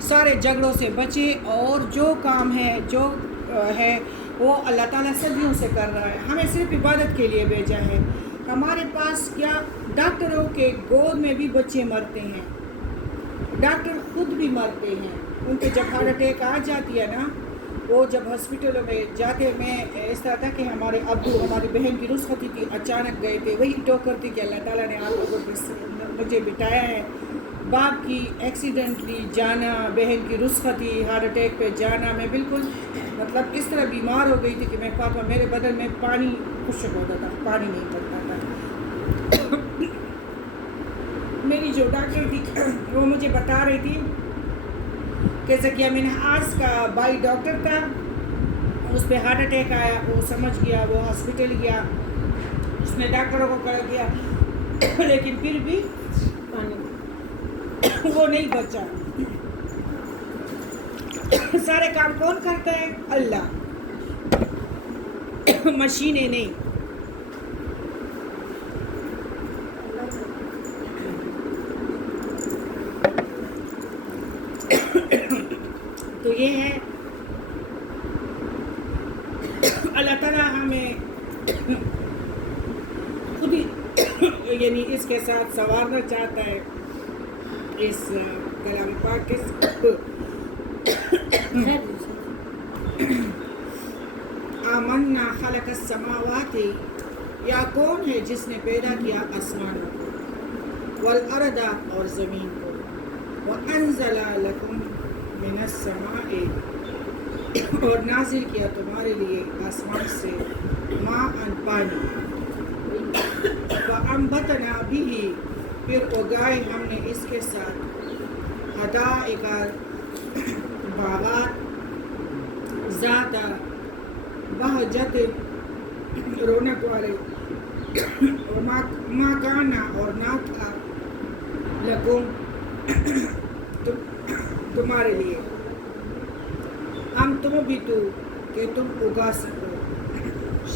سارے جھگڑوں سے بچیں اور جو کام ہے وہ اللہ تعالیٰ صدیوں سے کر رہا ہے. ہمیں صرف عبادت کے لیے بھیجا ہے. ہمارے پاس کیا ڈاکٹروں کے گود میں بھی بچے مرتے ہیں, ڈاکٹر خود بھی مرتے ہیں. ان پہ جب ہارٹ اٹیک آ جاتی ہے نا, وہ جب ہاسپٹلوں میں جاتے, میں اس طرح تھا کہ ہمارے ابو ہماری بہن کی رخصتی تھی, اچانک گئے تھے, وہی ٹوکر تھی کہ اللہ تعالیٰ نے آپ لوگوں پہ مجھے بٹایا ہے. باپ کی ایکسیڈنٹلی جانا, بہن کی رخصتی, ہارٹ اٹیک پہ جانا, میں بالکل مطلب اس طرح بیمار ہو گئی تھی کہ میں پاپا میرے بدن میں پانی خشک ہوتا تھا, پانی نہیں پڑتا تھا. میری جو ڈاکٹر تھی وہ مجھے بتا رہی تھی کہ ذکیہ منہاس کا بھائی ڈاکٹر تھا, اس پہ ہارٹ اٹیک آیا, وہ سمجھ گیا, وہ ہاسپٹل گیا, اس نے ڈاکٹروں کو کہہ دیا لیکن پھر بھی وہ نہیں بچا. سارے کام کون کرتا ہے؟ اللہ, مشینیں نہیں. تو یہ ہے اللہ تعالیٰ ہمیں خود ہی یعنی اس کے ساتھ سنوارنا چاہتا ہے. اس کلام پاک کے آمنا خلق السماوات, یا کون ہے جس نے پیدا کیا آسمانوں کو, والارض اور زمین کو, وانزل لکم من السماء اور نازل کیا تمہارے لیے آسمان سے ماء پانی, فانبتنا به پھر اگائے ہم نے اس کے ساتھ حدائق باغات, ذات بہجت رونق والے, ما کانا اور نہ تھا لکم تمہارے لیے, ہم تم بھی تو کہ تم اگا سکو,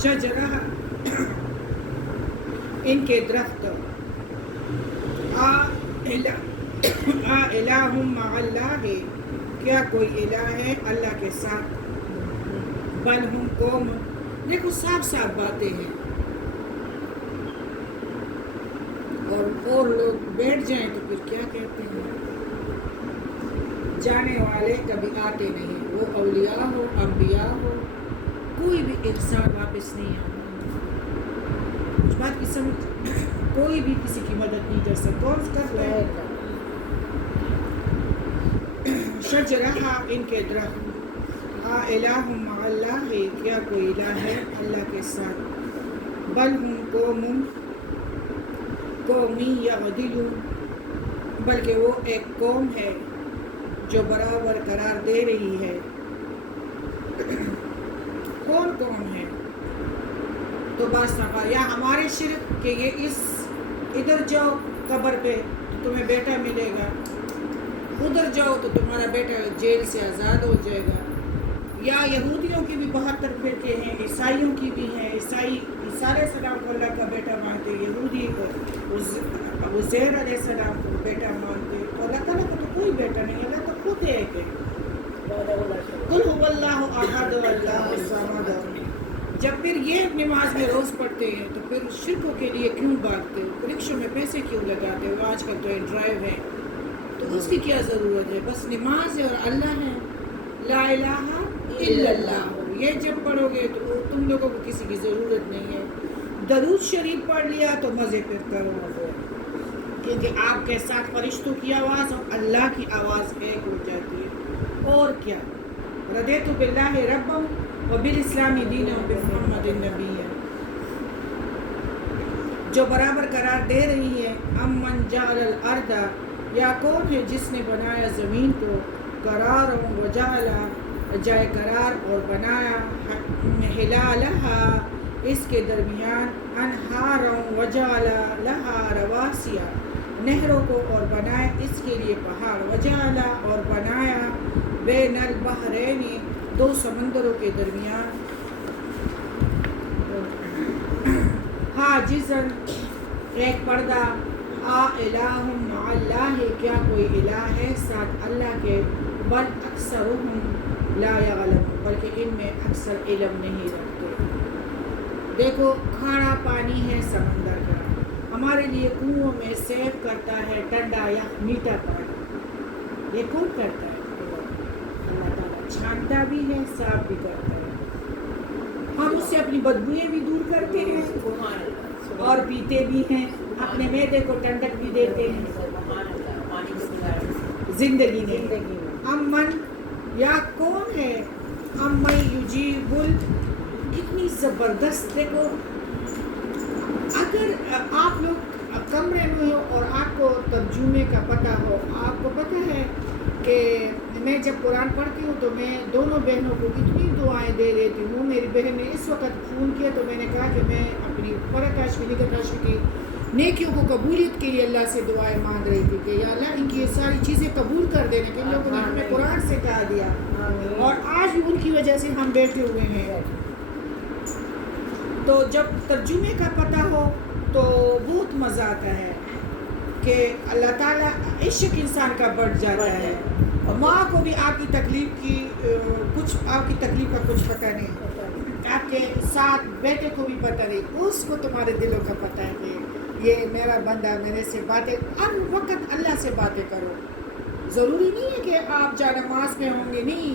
شجرہ ان کے درخت, الہ مع اللہ, کیا کوئی الہ ہے اللہ کے ساتھ, بل ہم قوم, دیکھو صاف صاف باتیں ہیں. اور لوگ بیٹھ جائیں تو پھر کیا کہتے ہیں, جانے والے کبھی آتے نہیں, وہ اولیاء ہو انبیاء ہو, کوئی بھی انسان واپس نہیں آتا. اس بات کی سمجھ, کوئی بھی کسی کی مدد نہیں کر سکتا. کون کرتا ہے؟ شجرہ ان کے درخت, الہ مع اللہ, کیا کوئی الہ ہے اللہ کے ساتھ, بل ہم قومی یعدلون, بلکہ وہ ایک قوم ہے جو برابر قرار دے رہی ہے. کون ہے؟ تو بس یا ہمارے شرک کہ یہ ادھر جاؤ قبر پہ تو تمہیں بیٹا ملے گا, ادھر جاؤ تو تمہارا بیٹا جیل سے آزاد ہو جائے گا. یا یہودیوں کی بھی 72 فرقے ہیں, عیسائیوں کی بھی ہیں. عیسائی عیسیٰ علیہ السلام کو اللہ کا بیٹا مانتے, یہودی کو عزیر علیہ السلام کو بیٹا مانتے. اور اللہ تعالیٰ کو تو کوئی بیٹا نہیں, اللہ تو خود ایک ہے. قل هو اللہ احد اللہ الصمد. جب پھر یہ نماز میں روز پڑھتے ہیں تو پھر شرکوں کے لیے کیوں بھاگتے ہو, رکشوں میں پیسے کیوں لگاتے ہو؟ آج کل تو ڈرائیو ہے تو اس کی کیا ضرورت ہے؟ بس نماز ہے اور اللہ ہے, لا الہ الا اللہ. یہ جب پڑھو گے تو تم لوگوں کو کسی کی ضرورت نہیں ہے. درود شریف پڑھ لیا تو مزے پھر کرو, کیونکہ آپ کے ساتھ فرشتوں کی آواز اور اللہ کی آواز ایک ہو جاتی ہے. اور کیا, رضیت باللہ ربا وبالاسلام دینا وبمحمد نبیا, جو برابر قرار دے رہی ہے. امن جعل الارض, یا کون ہے جس نے بنایا زمین کو, قرار وجعل جائے قرار, اور بنایا حلالہا اس کے درمیان, انہار وجعل لہا رواسیا نہروں کو, اور بنایا اس کے لیے پہاڑ, وجعل اور بنایا بین البحرین دو سمندروں کے درمیان, حاجزاً ایک پردہ, الہ مع اللہ, کیا کوئی الہ ہے ساتھ اللہ کے, بل اکثرهم لا یعلمون، بلکہ ان میں اکثر علم نہیں رکھتے۔ دیکھو کھارا پانی ہے سمندر کا، ہمارے لیے کنووں میں سیو کرتا ہے ٹھنڈا یا میٹھا پانی، یہ کون کرتا ہے؟ اللہ تعالیٰ چھانتا بھی ہے، صاف بھی کرتا ہے۔ ہم اس سے اپنی بدبوئیں بھی دور کرتے ہیں اور پیتے بھی ہیں، اپنے معدے کو ٹھنڈک بھی دیتے ہیں زندگی میں۔ امن یا کون ہے، امن یجیب اتنی زبردست، دیکھو اگر آپ لوگ کمرے میں ہو اور آپ کو ترجمے کا پتہ ہو، آپ کو پتہ ہے کہ میں جب قرآن پڑھتی ہوں تو میں دونوں بہنوں کو اتنی دعائیں دے دیتی ہوں۔ میری بہن نے اس وقت فون کیا تو میں نے کہا کہ میں اپنی پرکاشمی نگہداشت کی نیکیوں کو قبولیت کے لیے اللہ سے دعائیں مانگ رہی تھی کہ یا اللہ ان کی یہ ساری چیزیں قبول کر دینا، کہ ان لوگوں نے ہمیں قرآن سے کہا دیا اور آج بھی ان کی وجہ سے ہم بیٹھے ہوئے ہیں۔ تو جب ترجمے کا پتہ ہو تو بہت مزہ آتا ہے کہ اللہ تعالیٰ عشق انسان کا بڑھ جاتا ہے، اور ماں کو بھی آپ کی تکلیف کی آپ کی تکلیف کا کچھ پتہ نہیں، آپ کے ساتھ بیٹے کو بھی پتہ نہیں، اس کو تمہارے دلوں کا پتہ ہے کہ یہ میرا بندہ میرے سے باتیں، ہر وقت اللہ سے باتیں کرو۔ ضروری نہیں ہے کہ آپ جا نماز میں ہوں گے، نہیں،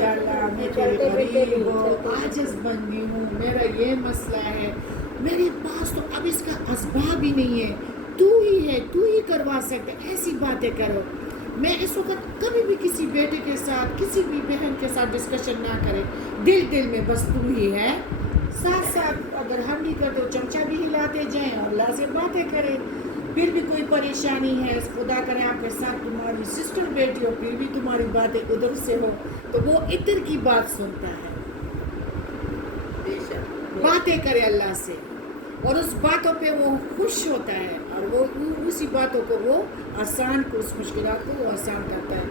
یا اللہ میں تیرے غریب ہوں، عاجز بندی ہوں، میرا یہ مسئلہ ہے، میرے پاس تو اب اس کا اسباب ہی نہیں ہے، تو ہی ہے، تو ہی کروا سکتے، ایسی باتیں کرو۔ میں اس وقت کبھی بھی کسی بیٹے کے ساتھ، کسی بھی بہن کے ساتھ ڈسکشن نہ کرے، دل میں بس تو ہی ہے، ساتھ ساتھ اگر ہم بھی کرتے ہو چمچہ بھی ہلاتے جائیں اور اللہ سے باتیں کریں۔ پھر بھی کوئی پریشانی ہے، خدا کرے آپ کے ساتھ تمہاری سسٹر بیٹی ہو، پھر بھی تمہاری باتیں ادھر سے ہو تو وہ ادھر کی بات سنتا ہے، باتیں کرے اللہ سے اور اس باتوں پہ وہ خوش ہوتا ہے، اور وہ اسی باتوں کو وہ آسان کو، اس مشکلات کو وہ آسان کرتا ہے۔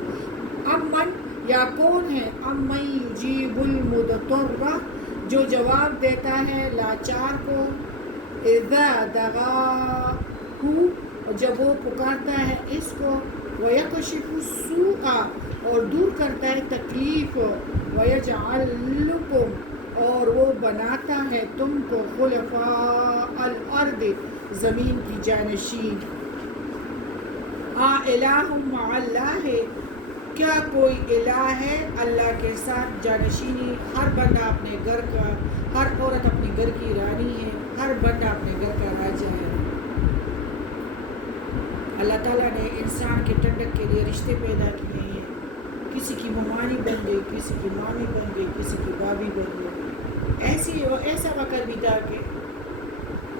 امن یا کون ہے، امن یجیب المضطر، جو جواب دیتا ہے لاچار کو، اذا دعاہ، جب وہ پکارتا ہے اس کو، وَيَكْشِفُ السُّوءَ، اور دور کرتا ہے تکلیف، وَيَجْعَلُكُمْ، اور وہ بناتا ہے تم کو خلفاء الارض، زمین کی جانشین۔ الہ مع اللہ، کیا کوئی الہ ہے اللہ کے ساتھ جانشینی؟ ہر بندہ اپنے گھر کا، ہر عورت اپنے گھر کی رانی ہے، ہر بندہ اپنے گھر کا راجا ہے۔ اللہ تعالیٰ نے انسان کے ٹھنڈک کے لیے رشتے پیدا کیے ہیں، کسی کی ممانی بن گئی، کسی کی مامی بن گئی، کسی کی بابی بن گئی، ایسا وقت بھی تھا کہ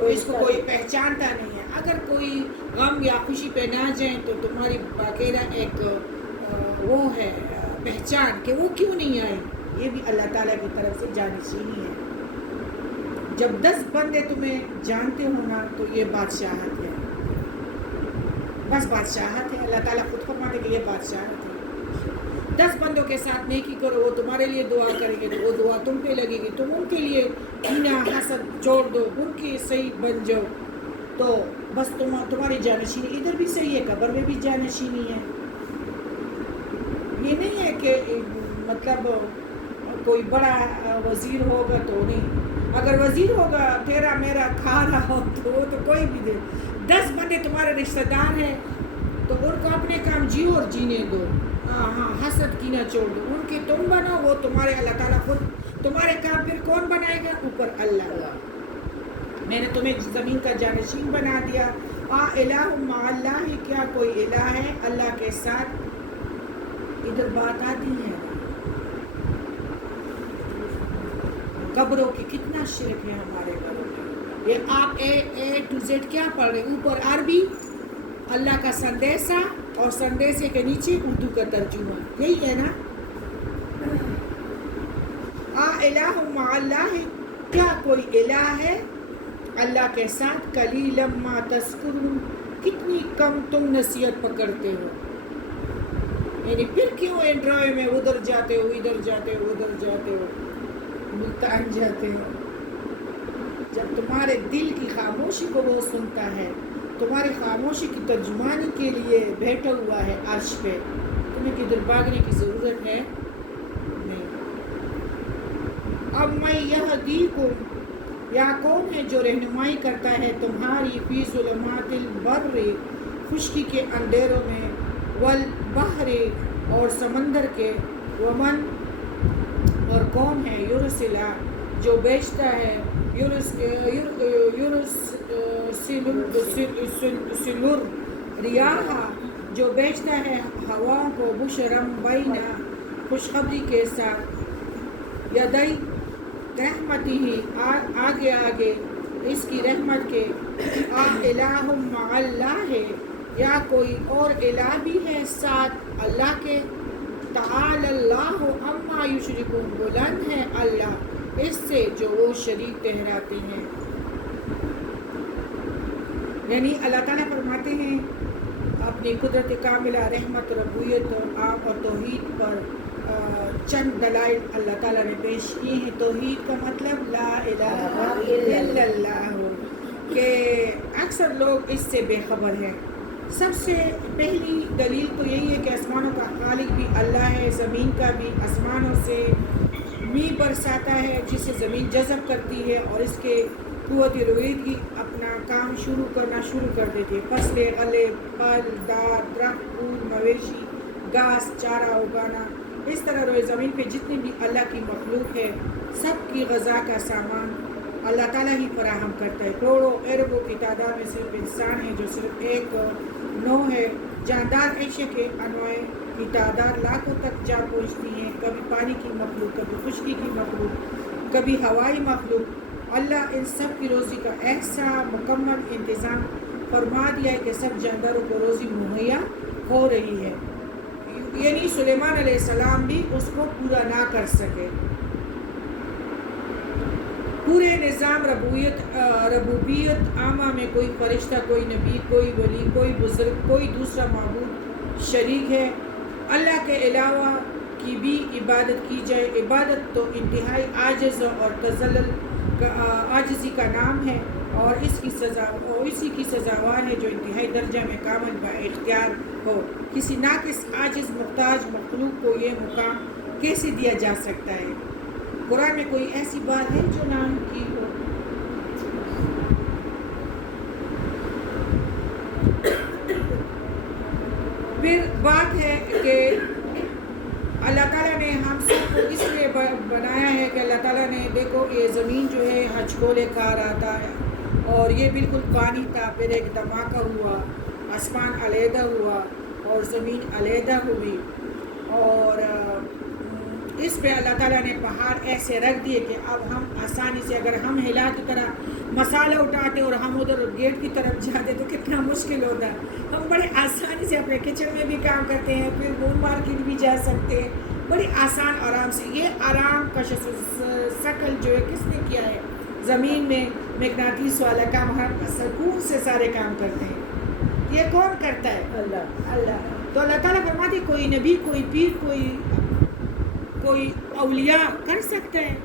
اس کو کوئی پہچانتا نہیں ہے۔ اگر کوئی غم یا خوشی پہ نہ جائیں تو تمہاری باقاعدہ ایک وہ ہے پہچان کہ وہ کیوں نہیں آئی، یہ بھی اللہ تعالیٰ کی طرف سے جانشینی ہے۔ جب 10 بندے تمہیں جانتے ہو نا تو یہ بادشاہت ہے، بس بادشاہت ہے۔ اللہ تعالیٰ خود فرماتے کہ یہ بادشاہت ہے۔ 10 بندوں کے ساتھ نیکی کرو، وہ تمہارے لیے دعا کریں گے تو وہ دعا تم پہ لگے گی، تم ان کے لیے کینہ حسد چھوڑ دو، ان کے صحیح بن جاؤ تو بس تمہاری جانشینی ادھر بھی صحیح ہے، قبر میں بھی جانشینی ہے۔ یہ نہیں ہے کہ مطلب کوئی بڑا وزیر ہوگا تو نہیں، اگر وزیر ہوگا تیرا میرا کھا رہا ہو تو وہ تو کوئی بھی دے۔ 10 بندے تمہارے رشتہ دار ہیں تو ان کو اپنے کام جیو اور جینے دو، ہاں حسد کینہ چھوڑ دو، ان کے تم بنو، وہ تمہارے اللہ تعالیٰ خود تمہارے کام پھر کون بنائے گا؟ اوپر اللہ۔ میں نے تمہیں زمین کا جانشین بنا دیا۔ الہ مع اللہ، کیا کوئی الہ ہے اللہ کے ساتھ؟ ادھر بات آتی ہے قبروں کی، کتنا شرک ہے ہمارے گھروں میں۔ یہ آپ A to Z کیا پڑھ رہے ہیں؟ اوپر عربی اللہ کا سندیسہ اور سندیسے کے نیچے اردو کا ترجمہ، یہی ہے نا؟ الہ مع اللہ، کیا کوئی الہ ہے اللہ کے ساتھ؟ قلیلا ما تذکرون، کتنی کم تم نصیحت پکڑتے ہو، یعنی پھر کیوں اینڈرائڈ میں ادھر جاتے ہو، ادھر جاتے ہو، ادھر جاتے ہو، ملتان جاتے ہو۔ جب تمہارے دل کی خاموشی کو وہ سنتا ہے، تمہاری خاموشی کی ترجمانی کے لیے بیٹھا ہوا ہے عرش پہ، تم تمہیں کدھر بھاگنے کی ضرورت ہے نہیں. اب میں یہدیکم یا کون ہے جو رہنمائی کرتا ہے تمہاری فی ظلمات البر خشکی کے اندھیروں میں والبحر اور سمندر کے ومن اور کون ہے یرسلا جو بیچتا ہے سلور ریاح جو بیچتا ہے ہواؤں کو بشرم بینا خوشخبری کے ساتھ یدئی رحمتی ہی آگے آگے اس کی رحمت کے الہ مع اللہ ہے یا کوئی اور الہ بھی ہے ساتھ اللہ کے. تعالی اللہ عما یشرکون بلند ہے اللہ اس سے جو وہ شریک ٹھہراتے ہیں. یعنی اللہ تعالیٰ فرماتے ہیں اپنی قدرت کاملہ رحمت ربوبیت آپ اور توحید پر چند دلائل اللہ تعالیٰ نے پیش کیے ہیں. توحید کا مطلب لا الہ الا اللہ کہ اکثر لوگ اس سے بے خبر ہیں. سب سے پہلی دلیل تو یہی ہے کہ آسمانوں کا خالق بھی اللہ ہے, زمین کا بھی. آسمانوں سے میਂہ برساتا ہے جسے زمین جذب کرتی ہے اور اس کے قوت رویدگی اپنا کام کرنا شروع کر دیتی ہے. فصلیں, غلے, پھل, دار, درخت, پھول, مویشی, گھاس, چارہ اگانا. اس طرح روئے زمین پہ جتنی بھی اللہ کی مخلوق ہے سب کی غذا کا سامان اللہ تعالیٰ ہی فراہم کرتا ہے. کروڑوں اربوں کی تعداد میں صرف انسان ہے جو صرف ایک نوع ہے. جاندار اشیاء کے انواع کی تعداد لاکھوں تک جا پہنچتی ہیں. کبھی پانی کی مخلوق, کبھی خشکی کی مخلوق, کبھی ہوائی مخلوق. اللہ ان سب کی روزی کا ایسا مکمل انتظام فرما دیا ہے کہ سب جانداروں کو روزی مہیا ہو رہی ہے. یعنی سلیمان علیہ السلام بھی اس کو پورا نہ کر سکے. پورے نظام ربوبیت عامہ میں کوئی فرشتہ, کوئی نبی, کوئی ولی, کوئی بزرگ, کوئی دوسرا معبود شریک ہے. اللہ کے علاوہ کی بھی عبادت کی جائے. عبادت تو انتہائی عاجز اور تذلل عاجزی کا نام ہے اور اسی کی سزاوار ہے جو انتہائی درجہ میں کامل با اختیار ہو. کسی ناقص عاجز محتاج مخلوق کو یہ مقام کیسے دیا جا سکتا ہے؟ قرآن میں کوئی ایسی بات ہے جو نام کی ہو؟ پھر بات ہے کہ اللہ تعالیٰ نے ہم سب کو اس لیے بنایا ہے کہ اللہ تعالیٰ نے دیکھو یہ زمین جو ہے ہچکولے کھا رہا تھا اور یہ بالکل پانی تھا. پھر ایک دھماکہ ہوا, آسمان علیحدہ ہوا اور زمین علیحدہ ہوئی اور اس پہ اللہ تعالیٰ نے پہاڑ ایسے رکھ دیے کہ اب ہم آسانی سے اگر ہم ہلا کی طرح مسالہ اٹھاتے اور ہم ادھر گیٹ کی طرف جاتے تو کتنا مشکل ہوتا. ہم بڑے آسانی سے اپنے کچن میں بھی کام کرتے ہیں, پھر وہ مارکیٹ بھی جا سکتے ہیں بڑی آسان آرام سے. یہ آرام کا شکل جو ہے کس نے کیا ہے؟ زمین میں مقناطیس والا کام ہم سکون سے سارے کام کرتے ہیں. یہ کون کرتا ہے؟ اللہ. تو اللہ تعالیٰ فرماتے کوئی نبی, کوئی پیر, کوئی اولیاء کر سکتا ہے.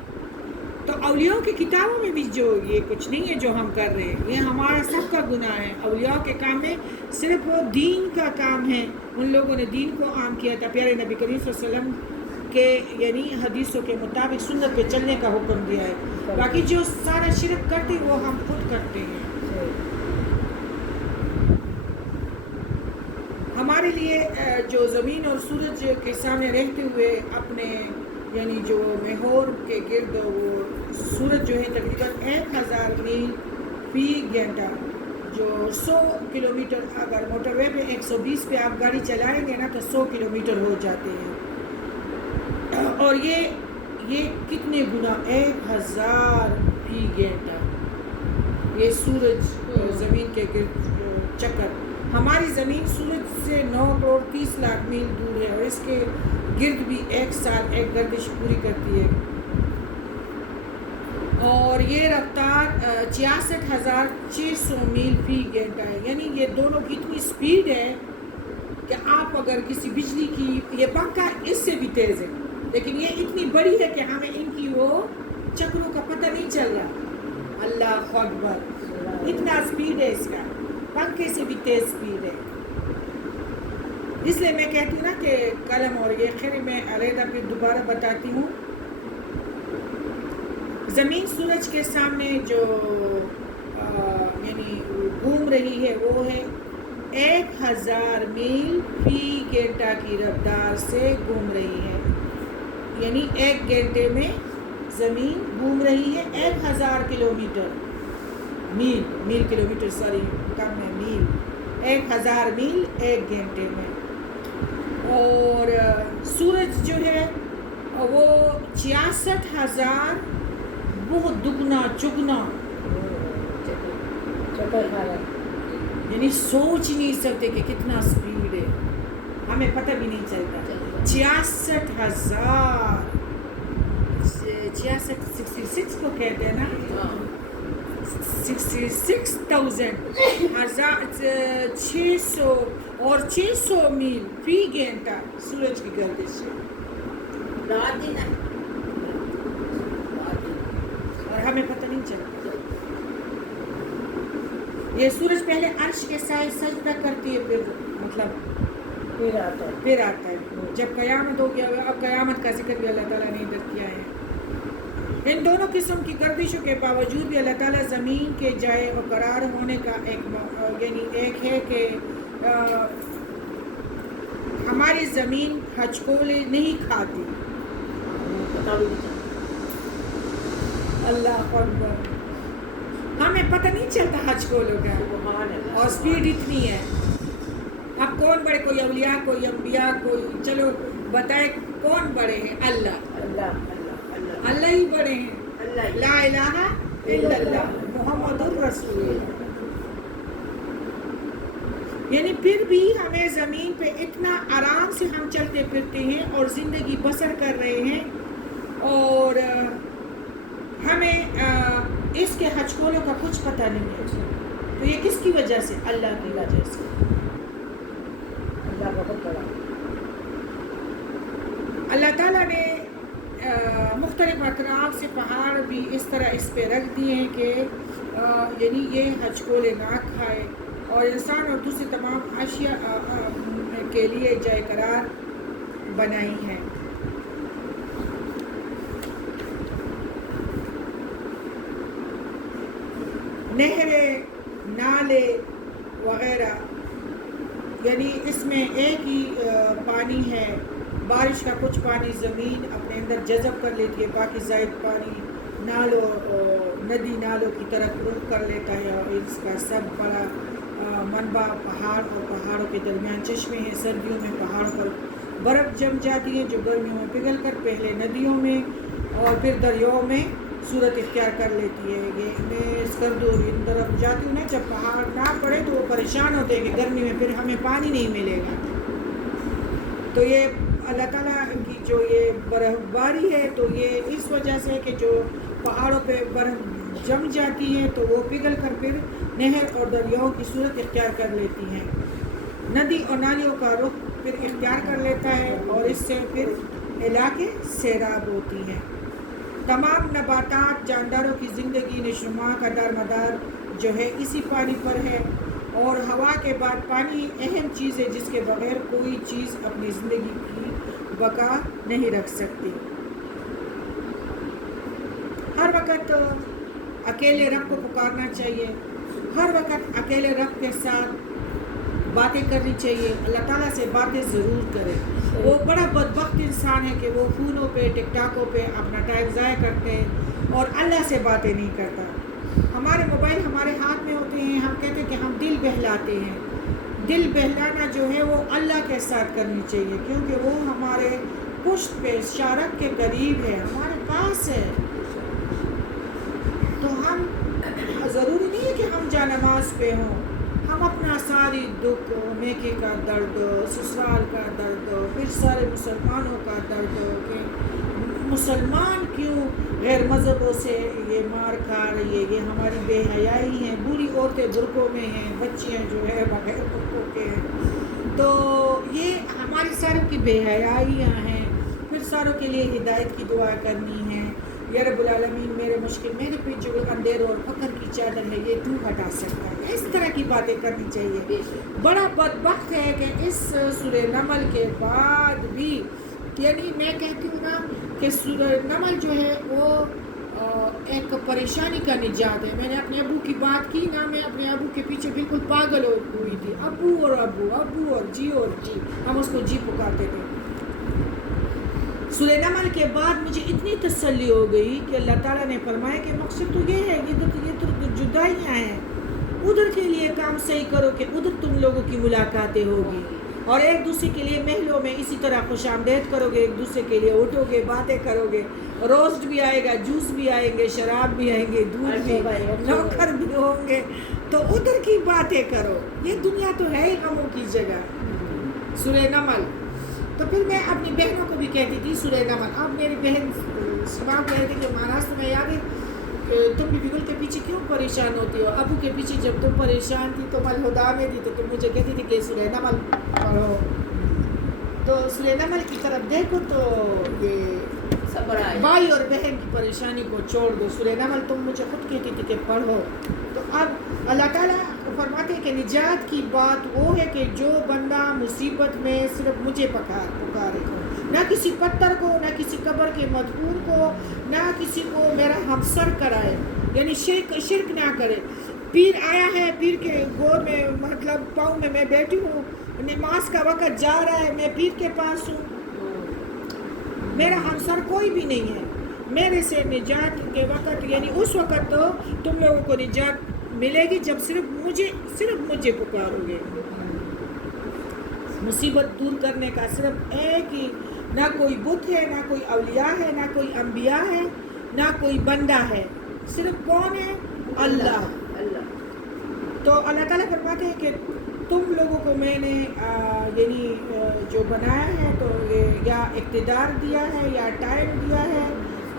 تو اولیاء کی کتابوں میں بھی جو یہ کچھ نہیں ہے جو ہم کر رہے ہیں, یہ ہمارا سب کا گناہ ہے. اولیاء کے کام میں صرف وہ دین کا کام ہے. ان لوگوں نے دین کو عام کیا تھا. پیارے نبی کریم صلی اللہ علیہ وسلم کے یعنی حدیثوں کے مطابق سنت پہ چلنے کا حکم دیا ہے. باقی جو سارا شرک کرتے وہ ہم خود کرتے ہیں. ہمارے لیے جو زمین اور سورج کے سامنے رہتے ہوئے اپنے یعنی جو محور کے گرد وہ سورج جو ہے تقریباً 1000 میل فی گھنٹہ جو 100 کلومیٹر, اگر موٹر وے پہ 120 پہ آپ گاڑی چلائیں گے نا تو 100 کلومیٹر ہو جاتے ہیں. اور یہ کتنے گنا 1000 فی گھنٹہ یہ سورج زمین کے گرد چکر. ہماری زمین سورج سے 9 کروڑ 30 لاکھ میل دور ہے اور اس کے گرد بھی ایک سال ایک گردش پوری کرتی ہے. اور یہ رفتار 66,600 میل فی گھنٹہ ہے. یعنی یہ دونوں کی اتنی سپیڈ ہے کہ آپ اگر کسی بجلی کی, یہ پنکھا اس سے بھی تیز ہے لیکن یہ اتنی بڑی ہے کہ ہمیں ان کی وہ چکروں کا پتہ نہیں چل رہا. اللہ اکبر, اتنا سپیڈ ہے اس کا, پنکھے سے بھی تیز سپیڈ ہے. اس لیے میں کہتی ہوں نا کہ قلم اور یہ خیر میں علیحدہ پھر دوبارہ بتاتی ہوں. زمین سورج کے سامنے جو یعنی گھوم رہی ہے وہ ہے 1000 میل فی گھنٹہ کی رفتار سے گھوم رہی ہے. یعنی 1 گھنٹے میں زمین گھوم رہی ہے 1000 کلومیٹر میل کلومیٹر سوری کم ہے میل 1000 میل 1 گھنٹے میں. اور سورج جو ہے وہ 66,000 بہت دگنا چگنا یعنی سوچ ہی نہیں سکتے کہ کتنا سپیڈ ہے. ہمیں پتہ بھی نہیں چلتا. 66 کو کہتے ہیں نا 66,600 اور 600 میل فی گھنٹہ سورج کی گردش ہے. اور ہمیں پتہ نہیں چلتا. یہ سورج پہلے عرش کے سائے سجدہ کرتی ہے پھر مطلب پھر آتا ہے. جب قیامت ہو گیا اب قیامت کا ذکر بھی اللہ تعالیٰ نے ادھر کیا ہے. ان دونوں قسم کی گردشوں کے باوجود بھی اللہ تعالیٰ زمین کے جائے اور قرار ہونے کا یعنی ایک ہے کہ ہماری زمین ہچکولے نہیں کھاتی. اللہ اکبر. ہمیں پتہ نہیں چلتا ہچکولوں کا اور سپیڈ اتنی ہے. اب کون بڑے کوئی اولیاء کوئی انبیاء کوئی چلو بتائے کون بڑے ہیں. اللہ ہی بڑے ہیں. لا الہ الا اللہ محمد الرسول اللہ. یعنی پھر بھی ہمیں زمین پہ اتنا آرام سے ہم چلتے پھرتے ہیں اور زندگی بسر کر رہے ہیں اور ہمیں اس کے ہچکولوں کا کچھ پتہ نہیں ہے. تو یہ کس کی وجہ سے؟ اللہ کی وجہ سے. اللہ بہت بڑا. اللہ تعالیٰ نے مختلف اطراف سے پہاڑ بھی اس طرح اس پہ رکھ دیے ہیں کہ یعنی یہ ہچکولے نہ کھائے اور انسان اور دوسری تمام اشیاء کے لیے جائے قرار بنائی ہیں. نہریں نالے وغیرہ یعنی اس میں ایک ہی پانی ہے. بارش کا کچھ پانی زمین اپنے اندر جذب کر لیتی ہے. باقی زائد پانی نالوں ندی نالوں کی طرف رخ کر لیتا ہے اور اس کا سب بڑا منبع پہاڑ اور پہاڑوں کے درمیان چشمے ہیں. سردیوں میں پہاڑوں پر برف جم جاتی ہے جو گرمیوں میں پگھل کر پہلے ندیوں میں اور پھر دریاؤں میں صورت اختیار کر لیتی ہے. یہ میں سردیوں ان طرف جاتی ہوں نا جب پہاڑ نہ پڑے تو وہ پریشان ہوتے ہیں کہ گرمی میں پھر ہمیں پانی نہیں ملے گا. تو یہ اللہ تعالیٰ کی جو یہ برف باری ہے تو یہ اس وجہ سے ہے کہ جو پہاڑوں پہ برف جم جاتی ہے تو وہ پگھل کر پھر نہر اور دریاؤں کی صورت اختیار کر لیتی ہیں. ندی اور نالیوں کا رخ پھر اختیار کر لیتا ہے اور اس سے پھر علاقے سیراب ہوتی ہیں. تمام نباتات جانداروں کی زندگی نشوما کا دارمدار جو ہے اسی پانی پر ہے اور ہوا کے بعد پانی اہم چیز ہے جس کے بغیر کوئی چیز اپنی زندگی کی بقا نہیں رکھ سکتی. ہر وقت اکیلے رب کو پکارنا چاہیے. ہر وقت اکیلے رب کے ساتھ باتیں کرنی چاہیے. اللہ تعالیٰ سے باتیں ضرور کرے. وہ بڑا بدبخت انسان ہے کہ وہ فونوں پہ ٹک ٹاکوں پہ اپنا ٹائم ضائع کرتے ہیں اور اللہ سے باتیں نہیں کرتا. ہمارے موبائل ہمارے ہاتھ میں ہوتے ہیں. ہم کہتے ہیں کہ ہم دل بہلاتے ہیں. دل بہلانا جو ہے وہ اللہ کے ساتھ کرنی چاہیے کیونکہ وہ ہمارے پشت پہ شارک کے قریب ہے ہمارے پاس ہے. تو ہم ضروری نہیں ہے کہ ہم جانماز پہ ہوں. ہم اپنا ساری دکھ میکے کا درد سسرال کا درد پھر سارے مسلمانوں کا درد کہ مسلمان کیوں غیر مذہبوں سے یہ مار کھا رہی ہے. یہ ہماری بے حیائی ہیں. بوڑھی عورتیں برقعوں میں ہیں. بچیاں جو ہے بغیر برقعوں کے ہیں. تو یہ ہماری ساروں کی بے حیائیاں ہیں. پھر ساروں کے لیے ہدایت کی دعا کرنی ہے. یا رب العالمین میرے مشکل میرے پہ جو اندھیر اور فقر کی چادر ہے یہ تو ہٹا سکتا ہے. اس طرح کی باتیں کرنی چاہیے. بڑا بدبخت ہے کہ اس سورہ نمل کے بعد بھی یعنی میں کہتی ہوں نا کہ سورہ نمل جو ہے وہ ایک پریشانی کا نجات ہے. میں نے اپنے ابو کی بات کی نا, میں اپنے ابو کے پیچھے بالکل پاگل ہوئی تھی. ابو اور جی ہم اس کو جی پکارتے تھے. سورہ نمل کے بعد مجھے اتنی تسلی ہو گئی کہ اللہ تعالیٰ نے فرمایا کہ مقصد تو یہ ہے, یہ تو جدائیاں ہیں, ادھر کے لیے کام صحیح کرو کہ ادھر تم لوگوں کی ملاقاتیں ہوگی, اور ایک دوسرے کے لیے محلوں میں اسی طرح خوش آمدید کرو گے, ایک دوسرے کے لیے اٹھو گے, باتیں کرو گے, روسٹ بھی آئے گا, جوس بھی آئیں گے, شراب بھی آئیں گے, دودھ بھی, نوکر بھی ہوں گے, تو ادھر کی باتیں کرو. یہ دنیا تو ہے ہی غموں کی جگہ. سورہ نمل. تو پھر میں اپنی بہنوں کو بھی کہتی تھی سورہ نمل. اب میری بہن سما کہہ رہی کہ مہاراج تمہیں یاد ہے تم بھی بگل کے پیچھے کیوں پریشان ہوتی ہو؟ ابو کے پیچھے جب تم پریشان تھی تو الہدا میں تھی تو تم مجھے کہتی تھی کہ سورہ نمل پڑھو. تو سورہ نمل کی طرف دیکھو تو یہ بھائی اور بہن کی پریشانی کو چھوڑ دو. سورہ نمل تم مجھے خود کہتی تھی کہ پڑھو. تو اب اللہ تعالیٰ فرماتے ہیں کہ نجات کی بات وہ ہے کہ جو بندہ مصیبت میں صرف مجھے پکارے, نہ کسی پتھر کو, نہ کسی قبر کے مدفون کو, نہ کسی کو میرا ہمسر کرائے, یعنی شرک نہ کرے. پیر آیا ہے, پیر کے گود میں مطلب پاؤں میں بیٹھی ہوں, نماز کا وقت جا رہا ہے, میں پیر کے پاس ہوں, میرا ہمسر کوئی بھی نہیں ہے. میرے سے نجات کے وقت یعنی اس وقت تو تم لوگوں کو نجات ملے گی جب صرف مجھے پکارو گے. مصیبت دور کرنے کا صرف ایک ہی, نہ کوئی بت ہے, نہ کوئی اولیاء ہے, نہ کوئی انبیاء ہے, نہ کوئی بندہ ہے, صرف کون ہے؟ اللہ. تو اللہ تعالیٰ فرماتے ہیں کہ تم لوگوں کو میں نے یعنی جو بنایا ہے تو یہ یا اقتدار دیا ہے یا ٹائم دیا ہے,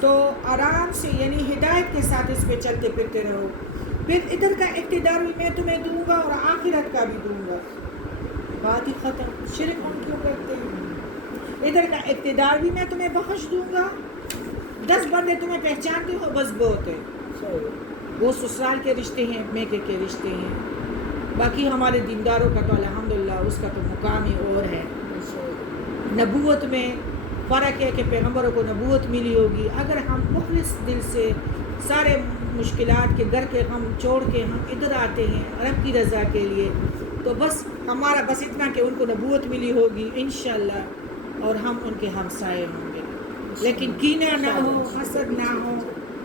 تو آرام سے یعنی ہدایت کے ساتھ اس پہ چلتے پھرتے رہو. پھر ادھر کا اقتدار بھی میں تمہیں دوں گا اور آخرت کا بھی دوں گا. بات ہی ختم. شرک ہم کیوں کرتے ہیں؟ ادھر کا اقتدار بھی میں تمہیں بخش دوں گا. 10 بندے تمہیں پہچانتے ہو بس بہت ہے. وہ سسرال کے رشتے ہیں, میکے کے رشتے ہیں. باقی ہمارے دینداروں کا تو الحمدللہ اس کا تو مقام ہی اور ہے. نبوت میں فرق ہے کہ پیغمبروں کو نبوت ملی ہوگی. اگر ہم مخلص دل سے سارے مشکلات کے در کے غم چھوڑ کے ہم ادھر آتے ہیں رب کی رضا کے لیے, تو بس ہمارا بس اتنا کہ ان کو نبوت ملی ہوگی انشاءاللہ, اور ہم ان کے ہمسائے ہوں گے. لیکن کینہ نہ ہو, حسد نہ ہو,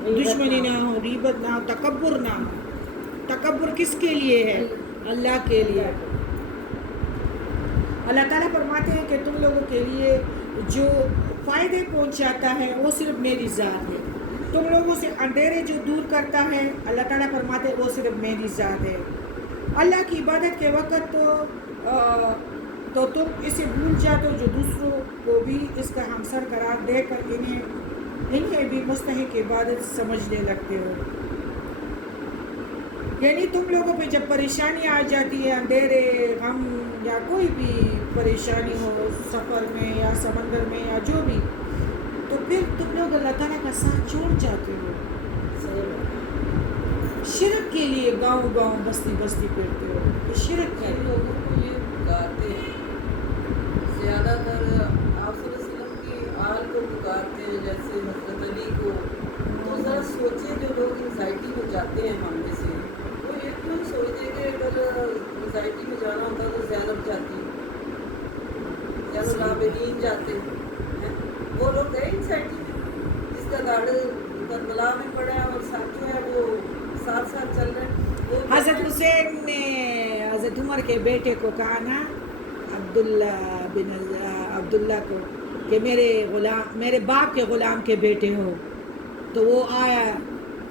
دشمنی نہ ہو, غیبت نہ ہو, تکبر نہ ہو. تکبر کس کے لیے ہے؟ اللہ کے لیے. اللہ تعالیٰ فرماتے ہیں کہ تم لوگوں کے لیے جو فائدے پہنچاتا ہے وہ صرف میری ذات ہے. تم لوگوں سے اندھیرے جو دور کرتا ہے اللہ تعالیٰ فرماتے ہیں وہ صرف میری ذات ہے. اللہ کی عبادت کے وقت تو تم اسے بھول جاتے ہو جو دوسروں کو بھی اس کا ہمسر قرار دے کر انہیں بھی مستحق عبادت سمجھنے لگتے ہو. یعنی تم لوگوں پہ جب پریشانی آ جاتی ہے, اندھیرے, غم یا کوئی بھی پریشانی ہو سفر میں یا سمندر میں یا جو بھی, تو پھر تم لوگ اللہ تعالیٰ کا ساتھ چھوڑ جاتے ہو. شرک کے لیے گاؤں بستی پھرتے ہو. شرک کے لوگوں کو یہ پکارتے ہیں, زیادہ تر آپ صلی اللہ علیہ وسلم کی آل کو پکارتے ہیں, جیسے حضرت علی کو. تو ذرا سوچیں جو لوگ انزائٹی میں جاتے ہیں ہم میں سے, وہ یہ کیوں سوچتے کہ اگر انزائٹی میں جانا ہوتا تو زینب جاتی, زین العابدین جاتے ہیں. وہ لوگ گئے انزائٹی میں, جس کا گاڑ کربلا میں پڑا ہے اور ساتھ جو ہے وہ ساتھ چل رہے ہیں. حضرت حسین نے حضرت عمر کے بیٹے کو کہا نا, عبداللہ کو, کہ میرے باپ کے غلام کے بیٹے ہو. تو وہ آیا,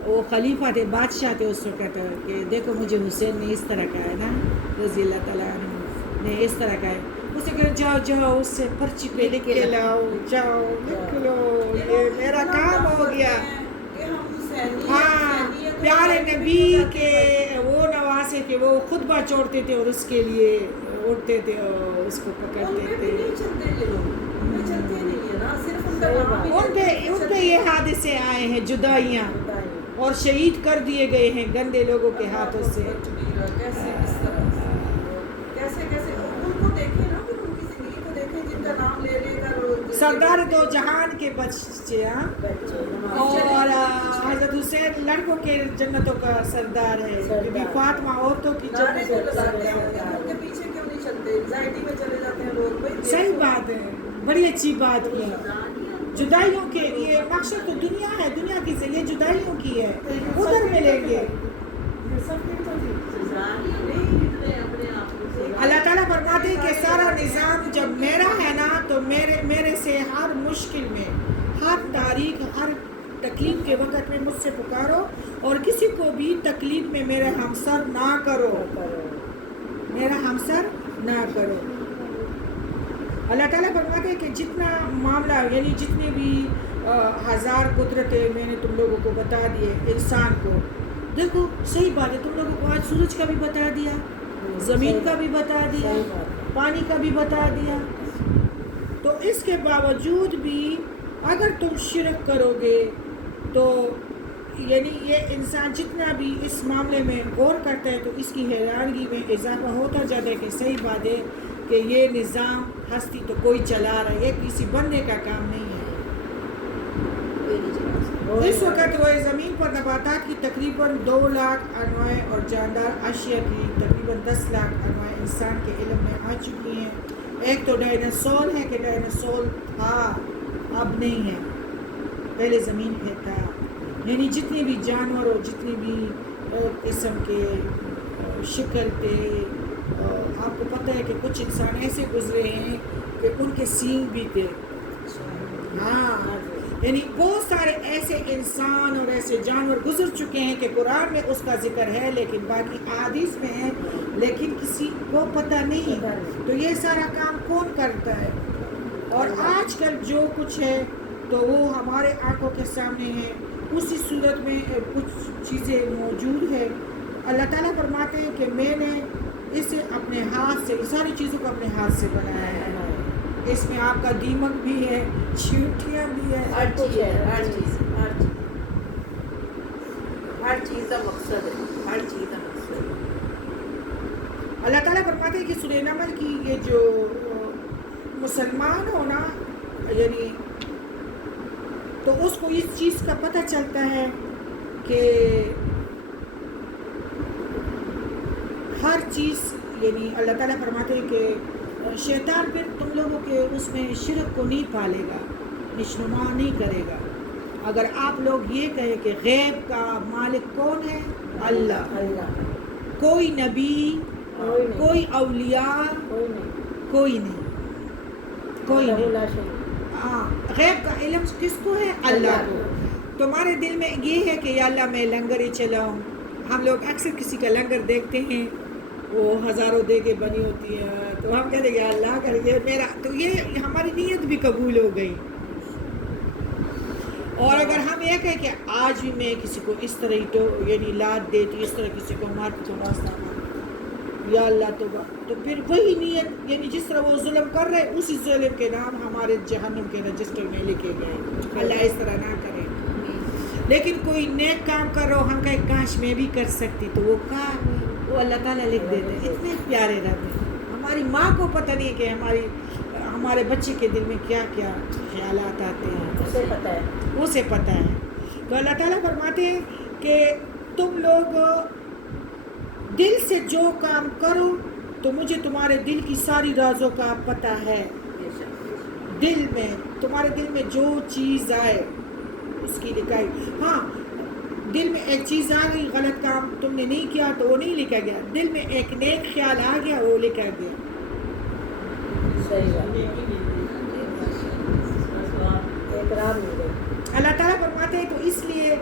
وہ خلیفہ تھے, بادشاہ تھے اس وقت, کہ دیکھو مجھے حسین نے اس طرح کہا ہے نا, رضی اللہ تعالیٰ عنہ نے اس طرح کہا ہے. اسے کہا جاؤ اس سے پرچی پہ لکھ کے لاؤ, جاؤ لکھ لو, یہ میرا کام ہو گیا. ہاں, پیارے نبی کے وہ نواسے کہ وہ خطبہ چھوڑتے تھے اور اس کے لیے اٹھتے تھے اور اس کو پکڑتے تھے. ان پہ یہ حادثے سے آئے ہیں جدائیاں اور شہید کر دیے گئے ہیں گندے لوگوں کے ہاتھوں سے. کیسے کس طرح کیسے کیسے ان کو دیکھیں نا, پھر ان کی زندگی کو دیکھیں جن کا نام لے لے کر سردار دو جہان کے بچے ہاں, اور حضرت حسین لڑکوں کے جنتوں کا سردار ہے, بی بی فاطمہ عورتوں کی نعرے جو جنتوں کا لگاتے ہیں سردار ان کے پیچھے کیوں نہیں چلتے, انزائٹی میں چلے جاتے ہیں لوگ. بھائی صحیح بات ہے, بڑی اچھی بات کی. جدائیوں کے یہ مقصد تو دنیا ہے, دنیا کی سے یہ جدائیوں کی ہے, ادھر ملیں گے. اللہ تعالیٰ فرماتے ہیں کہ سارا نظام جب میرا ہے نا تو میرے سے ہر مشکل میں, ہر تاریخ, ہر تکلیف کے وقت میں مجھ سے پکارو اور کسی کو بھی تکلیف میں میرا ہمسر نہ کرو, میرا ہمسر نہ کرو. اللہ تعالیٰ فرماتے ہیں کہ جتنا معاملہ یعنی جتنے بھی 1000 قدرتیں میں نے تم لوگوں کو بتا دیے انسان کو. دیکھو صحیح بات ہے, تم لوگوں کو آج سورج کا بھی بتا دیا, زمین کا بھی بتا دیا, پانی کا بھی بتا دیا. تو اس کے باوجود بھی اگر تم شرک کرو گے تو یعنی یہ انسان جتنا بھی اس معاملے میں غور کرتا ہے تو اس کی حیرانگی میں اضافہ ہوتا جاتا ہے کہ صحیح بات ہے کہ یہ نظام ہستی تو کوئی چلا رہا ہے, یہ کسی بندے کا کام نہیں ہے. اس وقت وہ زمین پر نباتات کی تقریباً 2 لاکھ انواع اور جاندار اشیاء کی تقریباً 10 لاکھ انواع انسان کے علم میں آ چکی ہیں. ایک تو ڈائناسور ہے کہ ڈائناسور تھا, اب نہیں ہے, پہلے زمین پہ تھا. یعنی جتنے بھی جانور اور جتنے بھی قسم کے شکل تھے, آپ کو پتہ ہے کہ کچھ انسان ایسے گزرے ہیں کہ ان کے سینگ بھی تھے. ہاں, یعنی بہت سارے ایسے انسان اور ایسے جانور گزر چکے ہیں کہ قرآن میں اس کا ذکر ہے لیکن باقی احادیث میں ہے لیکن کسی کو پتہ نہیں. تو یہ سارا کام کون کرتا ہے؟ اور آج کل جو کچھ ہے تو وہ ہمارے آنکھوں کے سامنے ہے, اسی صورت میں کچھ چیزیں موجود ہے. اللہ تعالیٰ فرماتے ہیں کہ میں نے اسے اپنے ہاتھ سے, ساری چیزوں کو اپنے ہاتھ سے بنایا ہے. اس میں آپ کا دیمک بھی ہے, چیونٹیاں بھی ہے, ہر چیز ہے, ہر چیز کا مقصد ہے, ہر چیز کا مقصد ہے. اللہ تعالیٰ فرماتے ہیں کہ سورہ نمل کی یہ جو مسلمان ہونا یعنی تو اس کو اس چیز کا پتہ چلتا ہے کہ ہر چیز یعنی اللہ تعالیٰ فرماتے ہیں کہ شیطان پھر تم لوگوں کے اس میں شرک کو نہیں پالے گا, نشنما نہیں کرے گا. اگر آپ لوگ یہ کہیں کہ غیب کا مالک کون ہے؟ اللہ. کوئی نبی, کوئی اولیاء, کوئی نہیں, کوئی نہیں. ہاں, غیب کا علم کس کو ہے؟ اللہ کو. تمہارے دل میں یہ ہے کہ یا اللہ میں لنگر ہی چلاؤں. ہم لوگ اکثر کسی کا لنگر دیکھتے ہیں وہ ہزاروں دے کے بنی ہوتی ہے تو ہم کہتے ہیں کہ اللہ کر کے میرا, تو یہ ہماری نیت بھی قبول ہو گئی. اور اگر ہم یہ کہیں کہ آج بھی میں کسی کو اس طرح ہی تو یعنی لاد دیتی, اس طرح کسی کو مارتی تو واسطہ یا اللہ تو پھر وہی نیت یعنی جس طرح وہ ظلم کر رہے اسی ظلم کے نام ہمارے جہنم کے رجسٹر میں لکھے گئے. اللہ اس طرح نہ کرے. لیکن کوئی نیک کام کر رہا ہو, ہم کہیں کاش میں بھی کر سکتی, تو وہ اللہ تعالیٰ لکھ دیتے ہیں. اتنے پیارے رب ہیں. ہماری ماں کو پتہ نہیں ہے کہ ہمارے بچے کے دل میں کیا کیا خیالات آتے ہیں, اسے پتہ ہے. تو اللہ تعالیٰ فرماتے ہیں کہ تم لوگ دل سے جو کام کرو تو مجھے تمہارے دل کی ساری رازوں کا پتہ ہے. دل میں تمہارے دل میں جو چیز آئے اس کی لکھائی. ہاں, دل میں ایک چیز آ گئی, غلط کام تم نے نہیں کیا تو وہ نہیں لکھا گیا. دل میں ایک نیک خیال آ گیا, وہ لکھا گیا. اللہ تعالیٰ فرماتے ہیں تو اس لیے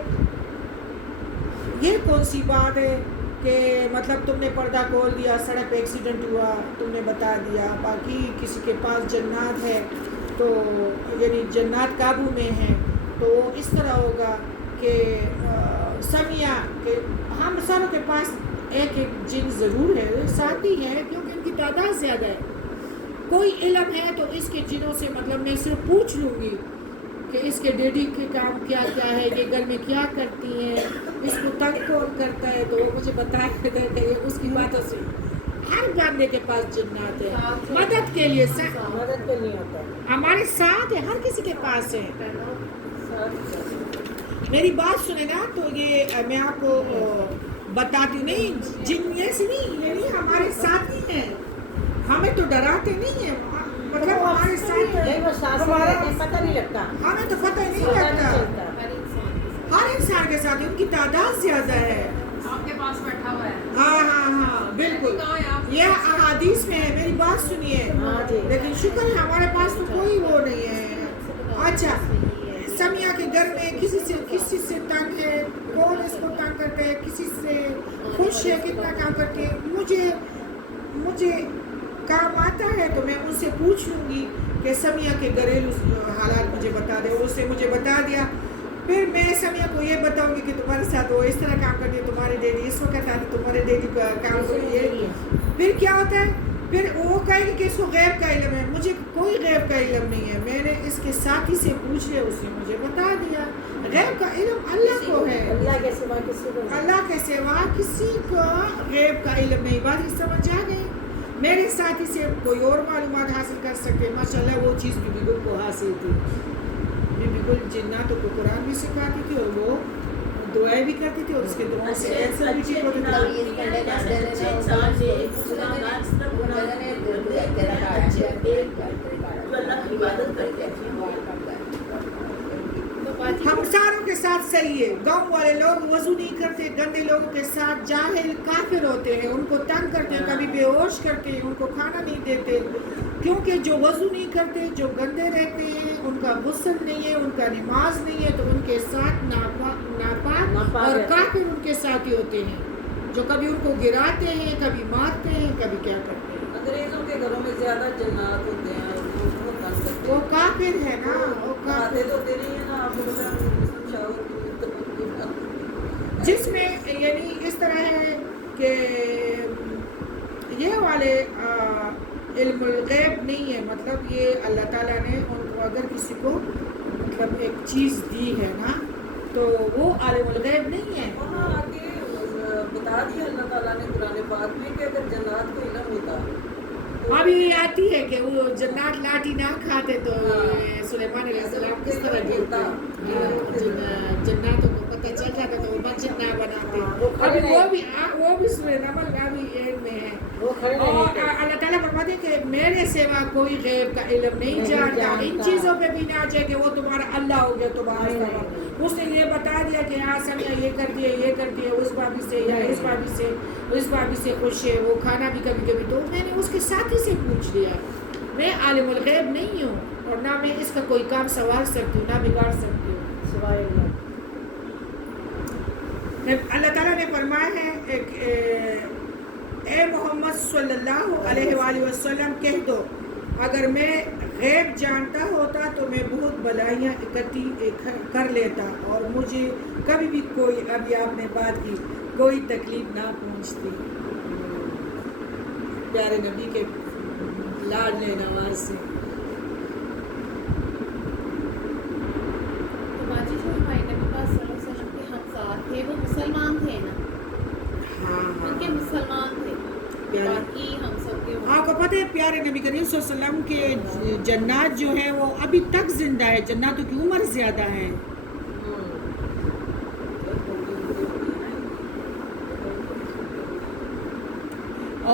یہ کون سی بات ہے کہ مطلب تم نے پردہ کھول دیا, سڑک پہ ایکسیڈنٹ ہوا, تم نے بتا دیا, باقی کسی کے پاس جنات ہے تو یعنی جنات قابو میں ہیں, تو وہ اس طرح ہوگا کہ سمیا کہ ہم ساروں کے پاس ایک جن ضرور ہے, ساتھی ہے کیونکہ ان کی تعداد زیادہ ہے. کوئی علم ہے تو اس کے جنوں سے مطلب میں صرف پوچھ لوں گی کہ اس کے ڈیڈی کے کام کیا کیا ہے, یہ گھر میں کیا کرتی ہیں, اس کو تنگ کون کرتا ہے, تو وہ مجھے بتایا گیا کہ یہ اس کی باتوں سے ہر بندے کے پاس جنات ہے, مدد کے لیے مدد کے لیے ہوتا ہے. ہمارے ساتھ ہے, ہر کسی کے پاس ہے. میری بات سنیں نا, تو یہ میں آپ کو بتاتی ہوں, نہیں جن ایسے نہیں, یہ نہیں ہمارے ساتھ ہی ہیں, ہمیں تو ڈراتے نہیں ہیں, مطلب ہمارے ساتھ پتہ نہیں لگتا, ہمیں تو پتہ نہیں لگتا. ہر انسان کے ساتھ ان کی تعداد زیادہ ہے. آپ کے پاس بیٹھا ہوا ہے. ہاں بالکل, یہ احادیث میں ہے. میری بات سنیے, لیکن شکر ہے ہمارے پاس تو کوئی وہ نہیں ہے. اچھا, سمیہ کے گھر میں کسی سے تنگ ہے, کون اس کو تنگ کرتا ہے, کسی سے خوش ہے, کتنا کام کرتے ہیں, مجھے کام آتا ہے تو میں ان سے پوچھ لوں گی کہ سمیہ کے گھریلو حالات مجھے بتا دے. اس نے مجھے بتا دیا, پھر میں سمیہ کو یہ بتاؤں گی کہ تمہارے ساتھ وہ اس طرح کام کرتی ہے, تمہارے ڈیڈی اس وقت آتے, تمہارے ڈیڈی کا کام کریے. پھر کیا ہوتا ہے, پھر وہ کہے گی کہ اس کو غیب کا علم ہے. مجھے کوئی غیب کا علم نہیں ہے, میں نے اس کے ساتھی سے پوچھ لیا, اس نے مجھے بتا دیا. غیب کا علم اللہ کو ہے, اللہ کے سوا کسی کو غیب کا علم نہیں. بات سمجھ آ گئی. میرے ساتھی سے کوئی اور معلومات حاصل کر سکتے. ماشاءاللہ وہ چیز بی گل کو حاصل تھی. بی گل جناتوں کو قرآن بھی سکھاتی تھی, اور وہ دعائیں بھی کرتی تھی, اور اس کے دعاؤں سے ایسا بھی ٹھیک ہوتا ہم ساروں کے ساتھ صحیح ہے. گاؤں والے لوگ وضو نہیں کرتے, گندے لوگوں کے ساتھ جاہل کافر ہوتے ہیں, ان کو تنگ کرتے ہیں, کبھی بے ہوش کرتے ہیں, ان کو کھانا نہیں دیتے, کیونکہ جو وضو نہیں کرتے, جو گندے رہتے ہیں, ان کا غسل نہیں ہے, ان کا نماز نہیں ہے, تو ان کے ساتھ ناپاک اور کافر ان کے ساتھ ہی ہوتے ہیں, جو کبھی ان کو گراتے ہیں, کبھی مارتے ہیں, کبھی کیا کرتے ہیں. انگریزوں کے گھروں میں زیادہ جنات ہوتے ہیں, وہ کافر ہے نا, وہ کافر جس میں یعنی اس طرح ہے کہ یہ والے علم الغیب نہیں ہے. مطلب یہ اللہ تعالیٰ نے ان کو اگر کسی کو مطلب ایک چیز دی ہے نا, تو وہ عالم الغیب نہیں ہے. وہاں آگے بتا دیا اللہ تعالیٰ نے قرآن پاک میں کہ اگر جنات کو علم ہوتا. ابھی یہ آتی ہے کہ وہ جنات لاٹھی نہ کھاتے تو سلیمان علیہ السلام کس طرح گرتا, جناتوں کو پتہ چل جاتا تو وہ مسجد نہ بناتے. ابھی وہ بھی سورہ نمل ابھی ایک میں ہے. اور اللہ تعالیٰ فرماتے کہ میرے سوا کوئی غیب کا علم نہیں جانتا. ان چیزوں پہ بھی نہ جائے کہ وہ تمہارا اللہ ہو گیا تمہارا. اس نے یہ بتا دیا کہ ہاں سمیہ یہ کرتی ہے, یہ کرتی ہے, اس بھابھی سے یا اس بھابھی سے خوش ہے, وہ کھانا بھی کبھی کبھی. تو میں نے اس کے ساتھی سے پوچھ لیا. میں عالم الغیب نہیں ہوں, اور نہ میں اس کا کوئی کام سنوار سکتی ہوں, نہ بگاڑ سکتی ہوں. سوائے اللہ. اللہ تعالیٰ نے فرمایا ہے اے محمد صلی اللہ علیہ وآلہ وسلم کہہ دو, اگر میں غیب جانتا ہوتا تو میں بہت بلائیاں اکٹھی کر لیتا, اور مجھے کبھی بھی کوئی, ابھی آپ نے بات کی, کوئی تکلیف نہ پہنچتی. پیارے نبی کے لاڈلے نواز سے. باجی جو ہمارے نبی پاک صلی اللہ علیہ وسلم کے ہمسار تھے وہ مسلمان تھے نا, ان کے مسلمان تھے. باقی ہم سب کے آپ کو پتہ ہے پیارے نبی کریم صلی اللہ علیہ وسلم کے جنات جو ہے وہ ابھی تک زندہ ہے. جناتوں کی عمر زیادہ ہے.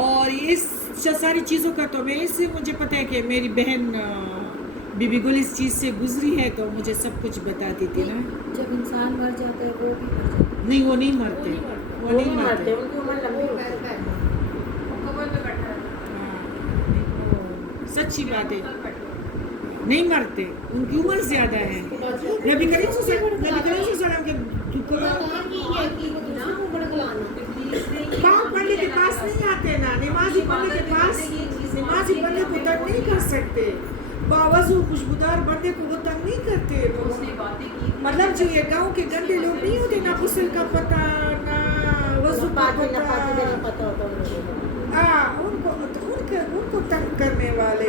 اور اس ساری چیزوں کا تو میں اس سے مجھے پتہ ہے کہ میری بہن بی بی گل اس چیز سے گزری ہے, تو مجھے سب کچھ بتاتی تھی نا. جب انسان مر جاتا ہے وہ بھی مر جاتا ہے. نہیں, وہ نہیں مرتے, وہ نہیں مرتے. ان کی عمر لمبی ہوتی ہے. سچی بات ہے, نہیں مرتے, ان کی عمر زیادہ ہے. نبی کریم صلی اللہ علیہ وسلم کے پاؤں پڑھنے کے پاس نہیں آتے نا, نمازی پڑھنے کے پاس, نمازی بندے کو تنگ نہیں کر سکتے, باوضو خوشبودار بندے کو وہ تنگ نہیں کرتے. مطلب جو یہ گاؤں کے گندے لوگ نہیں ہوتے, نہ غسل کا پتہ, نہ وضو کا پتہ, ان کو تنگ کرنے والے.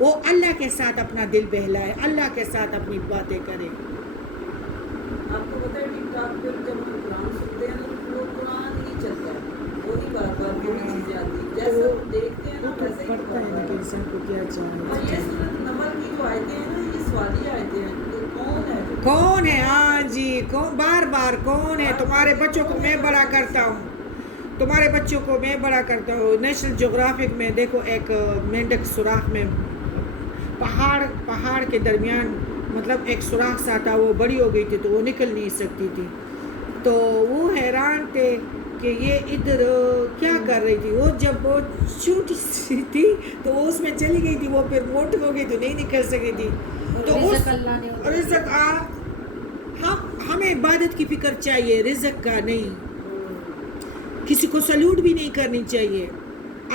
وہ اللہ کے ساتھ اپنا دل بہلائے, اللہ کے ساتھ اپنی باتیں کرے. آپ کو پتہ ہے ٹک ٹاک پہ جب ہم قرآن سنتے ہیں نا تو وہ قرآن ہی چلتا ہے, وہی بار بار وہی چیزیں آتی ہیں, جیسے ہم دیکھتے ہیں نا ویسے ہی پڑھتا ہے نا کہ انسان کو کیا اور چاہیے. یہ سورۃ نمل کی جو آیتیں ہیں نا یہ سوالی آیتیں ہیں, تو کون ہے کون ہے؟ ہاں جی, کون بار بار کون ہے؟ تمہارے بچوں کو میں بڑا کرتا ہوں, تمہارے بچوں کو میں بڑا کرتا ہوں. نیشنل جغرافک میں دیکھو ایک مینڈک سوراخ میں پہاڑ کے درمیان مطلب ایک سوراخ سا تھا, وہ بڑی ہو گئی تھی تو وہ نکل نہیں سکتی تھی, تو وہ حیران تھے کہ یہ ادھر کیا کر رہی تھی. وہ جب وہ چھوٹی سی تھی تو وہ اس میں چلی گئی تھی, وہ پھر موٹی ہو گئی تو نہیں نکل سکی تھی. تو رزق اللہ نے رزق ہمیں عبادت کی فکر چاہیے, رزق کا نہیں. کسی کو سلوٹ بھی نہیں کرنی چاہیے,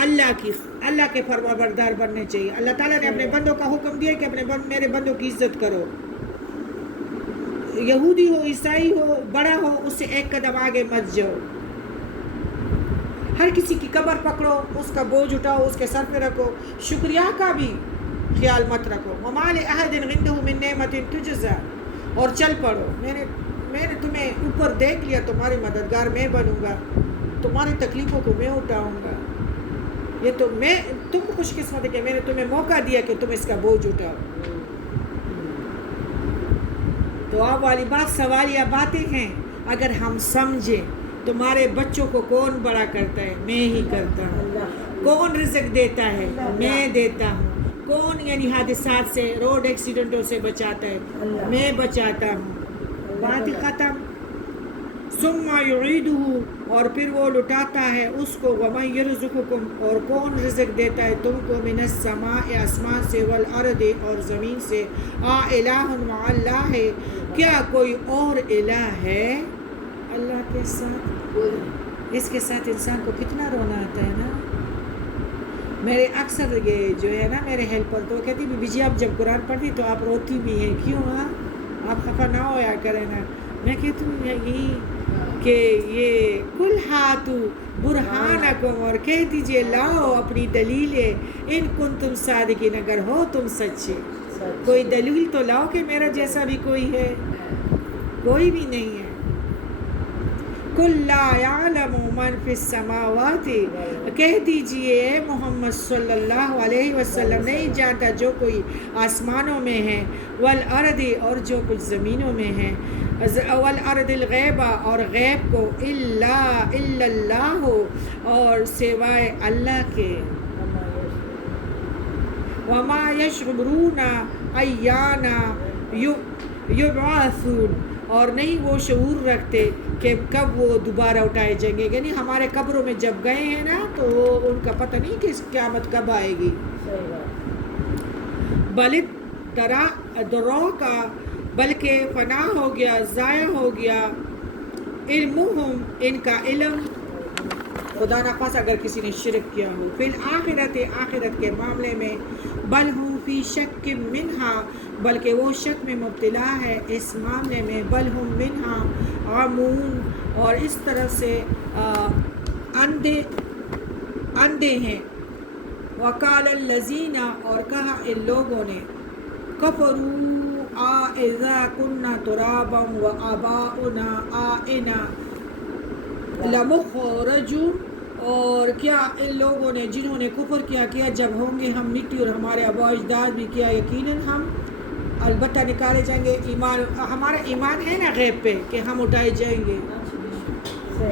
اللہ کے فرما بردار بننے چاہیے. اللہ تعالیٰ نے اپنے بندوں کا حکم دیا کہ میرے بندوں کی عزت کرو. یہودی ہو, عیسائی ہو, بڑا ہو, اس سے ایک قدم آگے مت جاؤ. ہر کسی کی قبر پکڑو, اس کا بوجھ اٹھاؤ, اس کے سر پہ رکھو, شکریہ کا بھی خیال مت رکھو. وَمَا لِأَحَدٍ عِندَهُ مِن نِّعْمَةٍ تُجْزَىٰ, اور چل پڑو. میں نے تمہیں اوپر دیکھ لیا, تمہاری مددگار میں بنوں گا, تمہاری تکلیفوں کو میں اٹھاؤں گا. یہ تو تم خوش قسمت ہے کہ میں نے تمہیں موقع دیا کہ تم اس کا بوجھ اٹھاؤ. تو آپ والی بات سوالیہ باتیں ہیں. اگر ہم سمجھیں تمہارے بچوں کو کون بڑا کرتا ہے؟ میں ہی کرتا ہوں. کون رزق دیتا ہے؟ میں دیتا ہوں. کون یعنی حادثات سے, روڈ ایکسیڈنٹوں سے بچاتا ہے؟ میں بچاتا ہوں. بات ختم. ثم یعیدہ, اور پھر وہ لٹاتا ہے اس کو. ومن یرزقکم, اور کون رزق دیتا ہے تم کو؟ من السماء, آسمان سے, والارض, اور زمین سے. الہ مع اللہ, کیا کوئی اور الہ ہے اللہ کے ساتھ؟ اس کے ساتھ انسان کو کتنا رونا آتا ہے نا. میرے اکثر یہ جو ہے نا میرے ہیلپر تو کہتی بی جی آپ جب قرآن پڑھتی تو آپ روتی بھی ہیں, کیوں؟ آپ خفا نہ ہویا کریں نا. میں کہتی ہوں یہی کہ یہ کل ہاتھو برہانکم, اور کہہ دیجئے لاؤ اپنی دلیلیں, ان کنتم صادقین, اگر ہو تم سچے. کوئی دلیل تو لاؤ کہ میرا جیسا بھی کوئی ہے. کوئی بھی نہیں ہے. قُلْ لَا يَعْلَمُ مَنْ فِي السَّمَاوَاتِ, کہہ دیجئے محمد صلی اللہ علیہ وسلم نہیں جانتا جو کوئی آسمانوں میں ہے, وَالْأَرْضِ, اور جو کچھ زمینوں میں ہے, وَالْأَرْضِ الْغَيْبَ, اور غیب کو, إِلَّا اللَّهُ, اور سوائے اللہ کے. وَمَا يَشْعُرُونَ أَيَّانَ يُبْعَثُونَ, اور نہیں وہ شعور رکھتے کہ کب وہ دوبارہ اٹھائے جائیں گے. یعنی ہمارے قبروں میں جب گئے ہیں نا تو ان کا پتہ نہیں کہ قیامت کب آئے گی. بلکہ فنا ہو گیا, ضائع ہو گیا, علمہم, ان کا علم, خدا نخواستہ اگر کسی نے شرک کیا ہو, فی الآخرت, آخرت کے معاملے میں, بل ہم فی شک منہا, بلکہ وہ شک میں مبتلا ہے اس معاملے میں, بل ہم منہا عمون, اور اس طرح سے اندھے ہیں. وقال الذین, اور کہا ان لوگوں نے, کفروا اذا كنا ترابا وآباؤنا آئنا لمخرجون, اور کیا ان لوگوں نے جنہوں نے کفر کیا جب ہوں گے ہم مٹی اور ہمارے آباء و اجداد بھی, کیا یقیناً ہم البتہ نکالے جائیں گے. ہمارا ایمان ہے نا غیب پہ کہ ہم اٹھائے جائیں گے.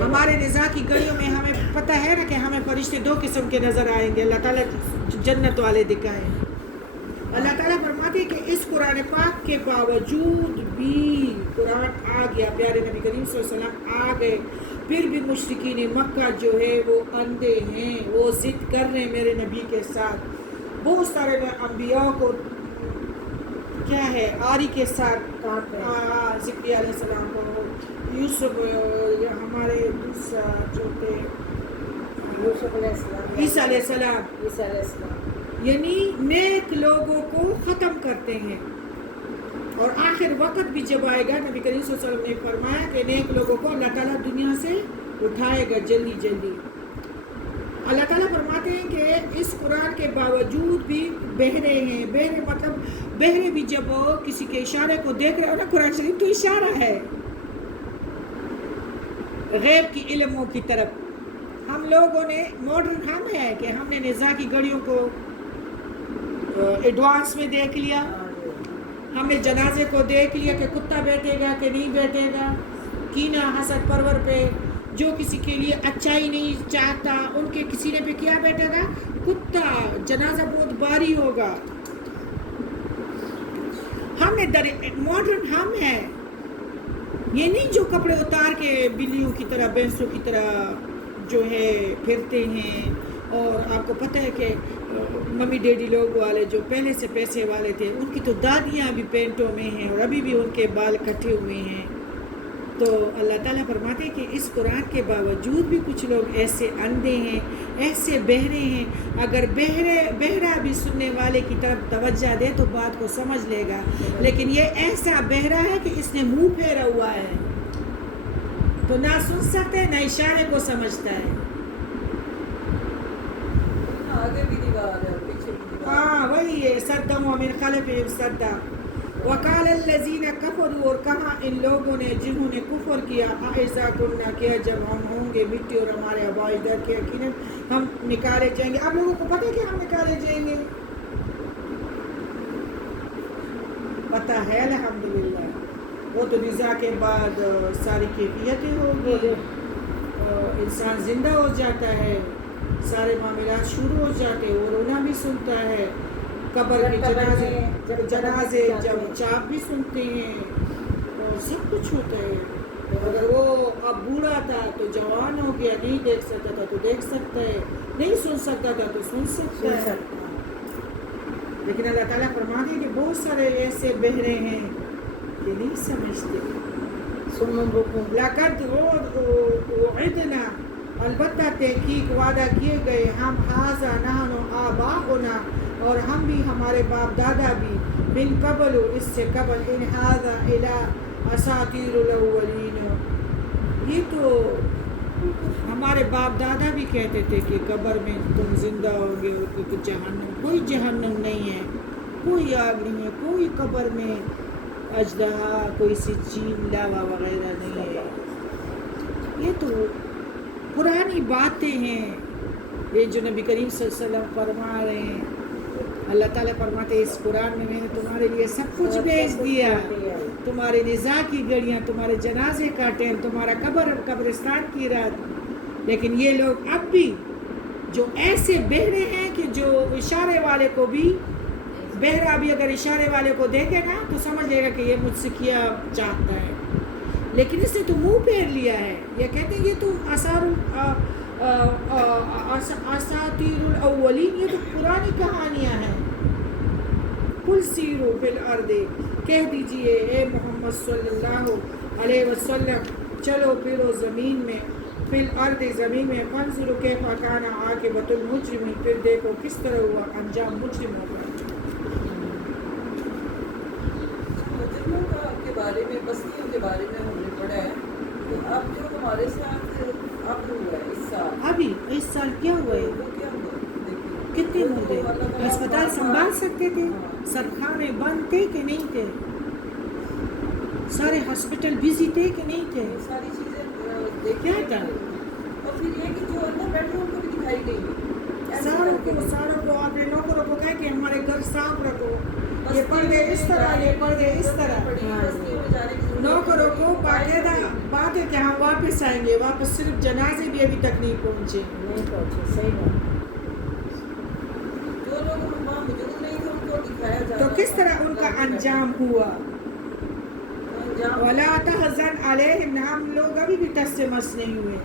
ہمارے رضا کی گلیوں میں ہمیں پتہ ہے نا کہ ہمیں فرشتے 2 قسم کے نظر آئیں گے. اللہ تعالیٰ جنت والے دکھائے. اللہ تعالیٰ فرماتے ہیں کہ اس قرآن پاک کے باوجود بھی قرآن آ گیا, پیارے نبی کریم صلی اللہ علیہ وسلم آ گئے, پھر بھی مشرکین مکہ جو ہے وہ اندھے ہیں, وہ ضد کر رہے ہیں میرے نبی کے ساتھ. بہت سارے انبیاء کو کیا ہے آری کے ساتھ ذکری علیہ السلام کو, یوسف, ہمارے جو تھے عیسیٰ علیہ السلام, یعنی نیک لوگوں کو ختم کرتے ہیں. اور آخر وقت بھی جب آئے گا, نبی کریم صلی اللہ علیہ وسلم نے فرمایا کہ نیک لوگوں کو اللہ تعالیٰ دنیا سے اٹھائے گا جلدی جلدی. اللہ تعالیٰ فرماتے ہیں کہ اس قرآن کے باوجود بھی بہرے ہیں. بہرے مطلب بہرے بھی جب کسی کے اشارے کو دیکھ رہے ہو نا، قرآن شریف تو اشارہ ہے غیب کی علموں کی طرف. ہم لوگوں نے ماڈرن ہم ہے کہ ہم نے نزاع کی گھڑیوں کو ایڈوانس میں دیکھ لیا. ہم نے جنازے کو دیکھ لیا کہ کتا بیٹھے گا کہ نہیں بیٹھے گا. کینہ حسد پرور پہ جو کسی کے لیے اچھائی نہیں چاہتا ان کے کسی نے پہ کیا بیٹھے گا؟ کتا. جنازہ بہت بھاری ہوگا. ہم نے ماڈرن ہم ہے. یہ نہیں جو کپڑے اتار کے بلیوں کی طرح بھینسوں کی طرح جو ہے پھرتے ہیں. اور آپ کو پتہ ہے کہ ممی ڈیڈی لوگ والے جو پہلے سے پیسے والے تھے ان کی تو دادیاں بھی پینٹوں میں ہیں اور ابھی بھی ان کے بال کٹے ہوئے ہیں. تو اللہ تعالیٰ فرماتے ہیں کہ اس قرآن کے باوجود بھی کچھ لوگ ایسے اندھے ہیں، ایسے بہرے ہیں. اگر بہرا بھی سننے والے کی طرف توجہ دے تو بات کو سمجھ لے گا، لیکن یہ ایسا بہرا ہے کہ اس نے منہ پھیرا ہوا ہے تو نہ سن سکتا ہے نہ اشارے کو سمجھتا ہے. آگے بھی دیوار ہے، پیچھے بھی دیوار. ہاں وہی ہے. صدّم ومن خلفہم صدّا وقال الذین کفروا، اور کہا ان لوگوں نے جنہوں نے کفر کیا، اذا کنا، کیا جب ہم ہوں گے مٹی اور ہمارے آباء اجداد کے یقیناً ہم نکالے جائیں گے. آپ لوگوں کو پتہ ہے کہ ہم نکالے جائیں گے؟ پتہ ہے الحمدللہ. وہ تو نزاع کے بعد ساری کیفیتیں ہوگی، انسان زندہ ہو جاتا ہے، سارے معاملات شروع ہو جاتے ہیں. وہ رونا بھی سنتا ہے، قبر کے جنازے جب چاپ بھی سنتے ہیں اور سب کچھ ہوتا ہے. اگر وہ اب بوڑھا تھا تو جوان ہو گیا، نہیں دیکھ سکتا تھا تو دیکھ سکتا ہے، نہیں سن سکتا تھا تو سن سکتا ہے. لیکن اللہ تعالیٰ فرماتے ہیں کہ بہت سارے ایسے بہرے ہیں کہ نہیں سمجھتے. لقد وعدنا، البتہ تحقیق وعدہ کیے گئے ہم، ھذا نحن آباؤنا، اور ہم بھی ہمارے باپ دادا بھی، من قبل، اس سے قبل، ان ھذا الا اساطیر الاولین، یہ تو ہمارے باپ دادا بھی کہتے تھے کہ قبر میں تم زندہ ہوگے اور جہنم. کوئی جہنم نہیں ہے، کوئی آگ نہیں ہے، کوئی قبر میں اژدہا، کوئی سجین، لاوا وغیرہ نہیں ہے. یہ تو پرانی باتیں ہیں. یہ جو نبی کریم صلی اللہ علیہ وسلم فرما رہے ہیں، اللہ تعالیٰ فرماتے ہیں اس قرآن میں میں نے تمہارے لیے سب کچھ بھیج دیا. تمہارے نزاع کی گھڑیاں، تمہارے جنازے کا ٹائم، تمہارا قبرستان کی رات. لیکن یہ لوگ اب بھی جو ایسے بہرے ہیں کہ جو اشارے والے کو بھی، بہرا بھی اگر اشارے والے کو دیکھے گا تو سمجھ لے گا کہ یہ مجھ سے کیا چاہتا ہے، لیکن اس نے تو منہ پھیر لیا ہے. یہ کہتے ہیں یہ تو اساطیر الاولین، یہ تو پرانی کہانیاں ہیں. قل سیروا فی الارض، کہہ دیجئے اے محمد صلی اللہ علیہ وسلم چلو پھرو زمین میں، فی الارض زمین میں، فانظروا کیف کان عاقبۃ المجرمین، پھر دیکھو کس طرح ہوا انجام مجرموں کا. مجرموں کے بارے میں، بستیوں کے بارے میں ہم نے پڑھا ہے. تو اب جو ہمارے ساتھ اب ہوا ہے اس سال، ابھی اس سال کیا ہوا ہے؟ وہ کیا ہوا؟ کتنے مردے ہسپتال سنبھال سکتے تھے؟ سرخانے بند تھے کہ نہیں تھے؟ سارے ہاسپٹل بزی تھے کہ نہیں تھے؟ ساری چیزیں کیا تھا؟ اور پھر یہ کہ جو اندر بیٹھے ان کو بھی دکھائی گئی. ساروں کو آپ نے نوکروں کو کہا کہ ہمارے گھر صاف رکھو، یہ پردے اس طرح، یہ پردے اس طرح. نوکروں کو باقاعدہ بات ہے کہ ہم واپس آئیں گے، واپس صرف جنازے بھی ابھی تک نہیں پہنچے. صحیح بات. جو لوگ وہاں موجود نہیں تھے ان کو دکھایا جا تو کس طرح ان کا انجام ہوا؟ وَلَا تَحْزَنْ عَلَيْهِمْ، ہم لوگ ابھی بھی تس سے مس نہیں ہوئے.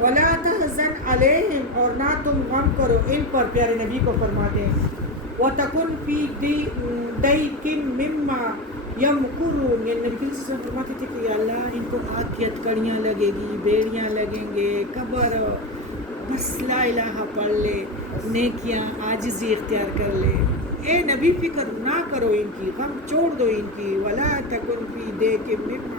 وَلَا تَحْزَنْ عَلَيْهِمْ، اور نہ تم غم کرو ان پر. پیارے نبی کو فرماتے ہیں وَتَكُنْ فِي ضَيْقٍ مِّمَّا يَمْكُرُونَ، یہ نبی صلی اللہ علیہ وسلم فرماتے تھے کہ اللہ ان کو آگ کی ہتکڑیاں لگے گی، بیڑیاں لگیں گے، قبر، بس لا الہ پڑھ لے، نیکیاں، عاجزی اختیار کر لے. اے نبی فکر نہ کرو ان کی، غم چھوڑ دو ان کی. وَلَا تَكُنْ فِي ضَيْقٍ مِّمَّا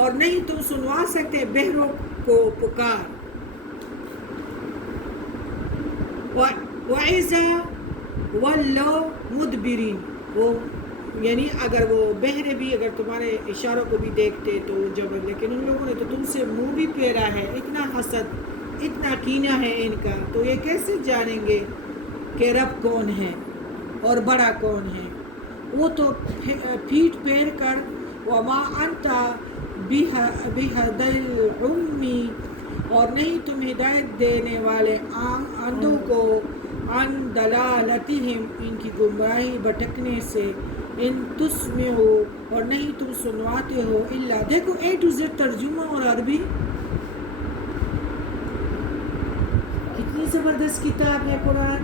اور نہیں تم سنوا سکتے بہروں کو پکار. وَإِذَا وَلَّوْا مُدْبِرِينَ وہ یعنی اگر وہ بہرے بھی اگر تمہارے اشاروں کو بھی دیکھتے تو جب لیکن ان لوگوں نے تو تم سے منہ بھی پھیرا ہے. اتنا حسد اتنا کینہ ہے ان کا تو یہ کیسے جانیں گے کہ رب کون ہے اور بڑا کون ہے. وہ تو پیٹ پھیر کر وَمَا أَنْتَ بِهَدِي الْعُمِّ اور نہیں تم ہدایت دینے والے اندھوں کو عن دلالتہم ان کی گمراہی بھٹکنے سے. ان تسمعو اور نہیں تم سنواتے ہو الا دیکھو A to Z ترجمہ اور عربی کتنی زبردست کتاب ہے قرآن.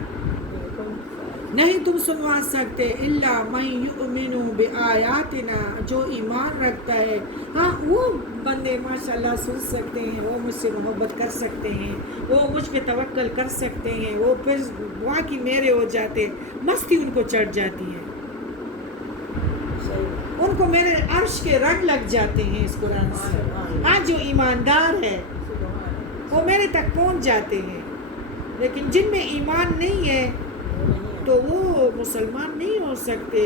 نہیں تم سنوا سکتے الا من یؤمن بآیاتنا جو ایمان رکھتا ہے. ہاں وہ بندے ماشاءاللہ سن سکتے ہیں وہ مجھ سے محبت کر سکتے ہیں وہ مجھ پہ توکل کر سکتے ہیں وہ پھر واقعی میرے ہو جاتے ہیں. مستی ان کو چڑھ جاتی ہے ان کو میرے عرش کے رنگ لگ جاتے ہیں اس قرآن سے. ہاں جو ایماندار ہے وہ میرے تک پہنچ جاتے ہیں لیکن جن میں ایمان نہیں ہے تو وہ مسلمان نہیں ہو سکتے.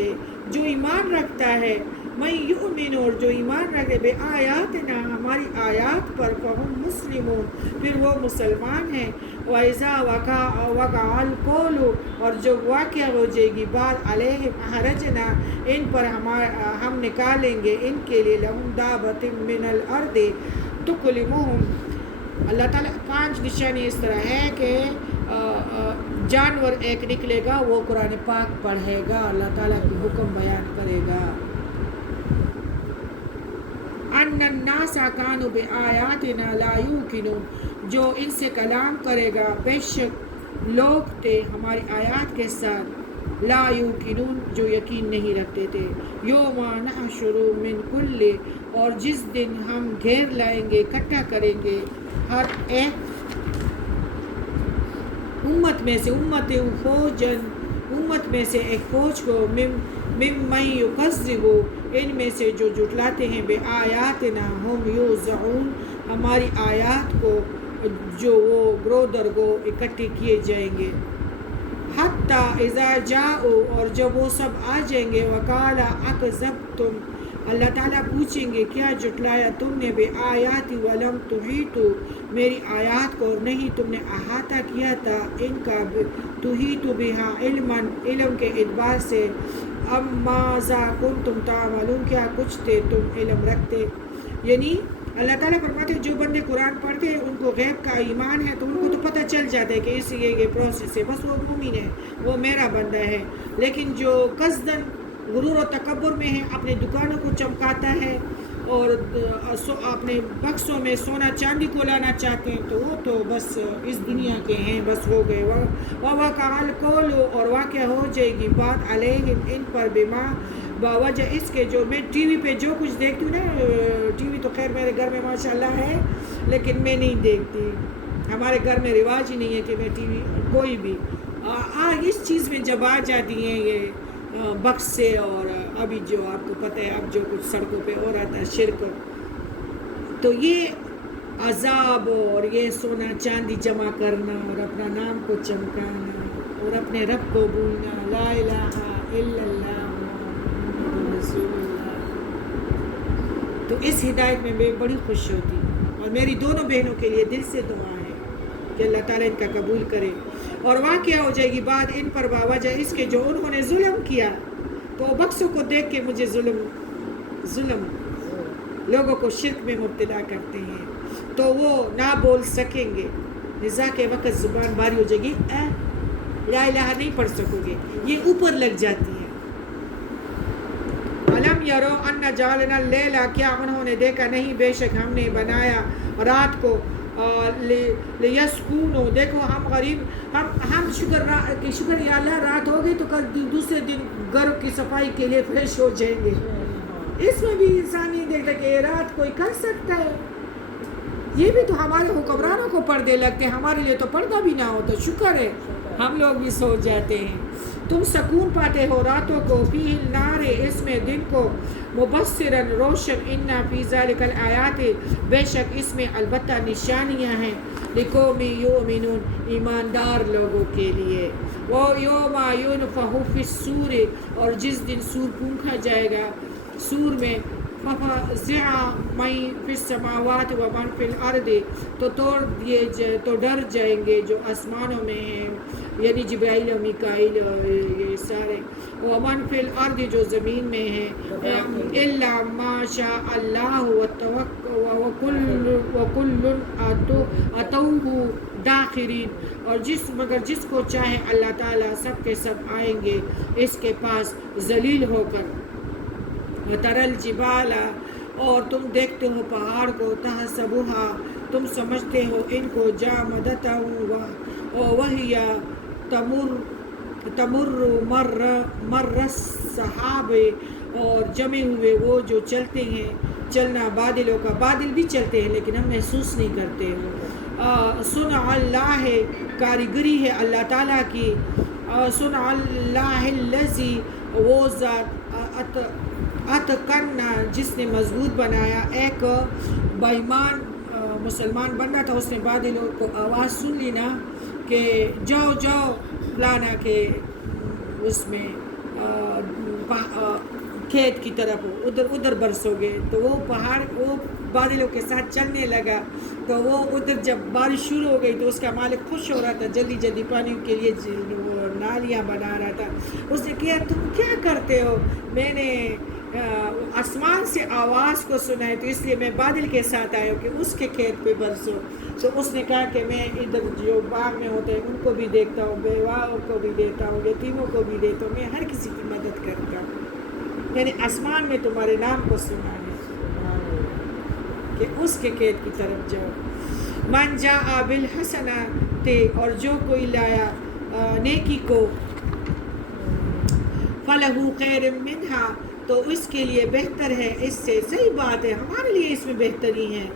جو ایمان رکھتا ہے میں یؤمن اور جو ایمان رکھے بے آیاتنا ہماری آیات پر فہم مسلمون پھر وہ مسلمان ہیں. وَإِذَا وَقَعَ الْقَوْلُ اور جو واقعہ ہو جائے گی بات علیہم اخرجنا ان پر ہم نکالیں گے ان کے لیے لہم دابۃ من الارض تکلمہم. اللہ تعالیٰ 5 نشانی اس طرح ہے کہ جانور ایک نکلے گا وہ قرآن پاک پڑھے گا اللہ تعالیٰ کی حکم بیان کرے گا. ان الناس کانوا بآیاتنا لا یوقنون جو ان سے کلام کرے گا بے شک لوگ تھے ہماری آیات کے ساتھ لا یوقنون جو یقین نہیں رکھتے تھے. یوم نحشر من کل اور جس دن ہم گھیر لائیں گے اکٹھا کریں گے ہر ایک امت میں سے امت میں سے ایک فوج کو ممن یکذب ان میں سے جو جھٹلاتے ہیں بے آیاتنا ہم یوزعون ہماری آیات کو جو وہ گروہ در گروہ اکٹھے کیے جائیں گے. حتی اذا جاؤ اور جب وہ سب آ جائیں گے وقال اکذبتم اللہ تعالیٰ پوچھیں گے کیا جھٹلایا تم نے بے آیاتی ولم تحیطوا میری آیات کو اور نہیں تم نے احاطہ کیا تھا ان کا تحیطوا بہا علما علم کے اعتبار سے. ام ماذا کنتم تعملون کیا کچھ تھے تم علم رکھتے. یعنی اللہ تعالیٰ فرماتے جو بندے قرآن پڑھتے ہیں ان کو غیب کا ایمان ہے تو ان کو تو پتہ چل جاتا ہے کہ اس یہ پروسیس ہے بس وہ مومن ہے وہ میرا بندہ ہے. لیکن جو قصداً غرور و تکبر میں ہے اپنے دکانوں کو چمکاتا ہے اور اپنے بکسوں میں سونا چاندی کو لانا چاہتے ہیں تو وہ تو بس اس دنیا کے ہیں بس ہو گئے. وَوَقَعَ الْقَوْلُ اور واقع ہو جائے گی بات علیہم ان پر بما باوجہ اس کے جو میں ٹی وی پہ جو کچھ دیکھتی ہوں نا ٹی وی تو خیر میرے گھر میں ماشاءاللہ ہے لیکن میں نہیں دیکھتی. ہمارے گھر میں رواج ہی نہیں ہے کہ میں ٹی وی کوئی بھی اس چیز میں جب آ جاتی ہیں یہ بکس سے اور ابھی جو آپ کو پتہ ہے اب جو کچھ سڑکوں پہ ہو رہا تھا شرک تو یہ عذاب اور یہ سونا چاندی جمع کرنا اور اپنا نام کو چمکانا اور اپنے رب کو بھولنا لا الہ الا اللہ محمد رسول اللہ. تو اس ہدایت میں میں بڑی خوش ہوتی اور میری دونوں بہنوں کے لیے دل سے دعا ہے کہ اللہ تعالیٰ ان کا قبول کرے. اور واقعہ ہو جائے گی بات ان پر باوجہ اس کے جو انہوں نے ظلم کیا تو بکسوں کو دیکھ کے مجھے ظلم لوگوں کو شرک میں مبتلا کرتے ہیں تو وہ نہ بول سکیں گے. نزا کے وقت زبان باری ہو جائے گی لا الہ نہیں پڑھ سکو گے یہ اوپر لگ جاتی ہے. علم یرو ان جعلنا اللیل کیا انہوں نے دیکھا نہیں بے شک ہم نے بنایا رات کو لیسکونو دیکھو ہم غریب ہم شکر یا اللہ رات ہوگی تو کل دوسرے دن گھر کی صفائی کے لیے فریش ہو جائیں گے. اس میں بھی انسان نہیں دیکھتا کہ یہ رات کوئی کر سکتا ہے. یہ بھی تو ہمارے حکمرانوں کو پردے لگتے ہیں ہمارے لیے تو پردہ بھی نہ ہوتا. شکر ہے ہم لوگ بھی سو جاتے ہیں. تم سکون پاتے ہو راتوں کو فی النار اس میں دن کو مبصرن روشن انا فی ذالک الآیات بے شک اس میں البتہ نشانیاں ہیں لقوم یؤمنون ایماندار لوگوں کے لیے وہ یوم ینفخ فی الصور اور جس دن سور پھونکا جائے گا سور میں ففزع من فی السماوات و من فی الارض تو ڈر جائیں گے جو آسمانوں میں ہیں یعنی جبرائیل و میکائیل یہ سارے ومن فی الارض جو زمین میں ہیں الا ما شاء اللہ وکل اتوہ داخرین اور مگر جس کو چاہے اللہ تعالیٰ سب کے سب آئیں گے اس کے پاس ذلیل ہو کر وترل جبال اور تم دیکھتے ہو پہاڑ کو تحسبها تم سمجھتے ہو ان کو جامدتا وہی تمر مر السحاب اور جمے ہوئے وہ جو چلتے ہیں چلنا بادلوں کا بادل بھی چلتے ہیں لیکن ہم محسوس نہیں کرتے صنع اللہ ہے کاریگری ہے اللہ تعالیٰ کی صنع اللہ الذی وہ ذات اتقنا جس نے مضبوط بنایا ایک بےمان مسلمان بن رہا تھا اس نے بادلوں کو آواز سن لی نا کہ جاؤ جاؤ فلانا کے اس میں کھیت کی طرف ادھر برسو گے تو وہ پہاڑ وہ بادلوں کے ساتھ چلنے لگا تو وہ ادھر جب بارش شروع ہو گئی تو اس کا مالک خوش ہو رہا تھا جلدی جلدی پانی کے لیے وہ نالیاں بنا رہا تھا اس نے کیا تم کیا کرتے ہو میں نے آسمان سے آواز کو سنا ہے تو اس لیے میں بادل کے ساتھ آیا ہوں کہ اس کے کھیت پہ برسو تو اس نے کہا کہ میں ادھر جو باغ میں ہوتے ہیں ان کو بھی دیکھتا ہوں بیواؤں کو بھی دیتا ہوں یتیموں کو بھی دیتا ہوں میں ہر کسی کی مدد کرتا ہوں یعنی آسمان میں تمہارے نام کو سنا ہے کہ اس کے کھیت کی طرف جاؤ من جاء بالحسنۃ اور جو کوئی لایا نیکی کو فلہ خیر منہا تو اس کے لیے بہتر ہے اس سے صحیح بات ہے ہمارے لیے اس میں بہتری ہے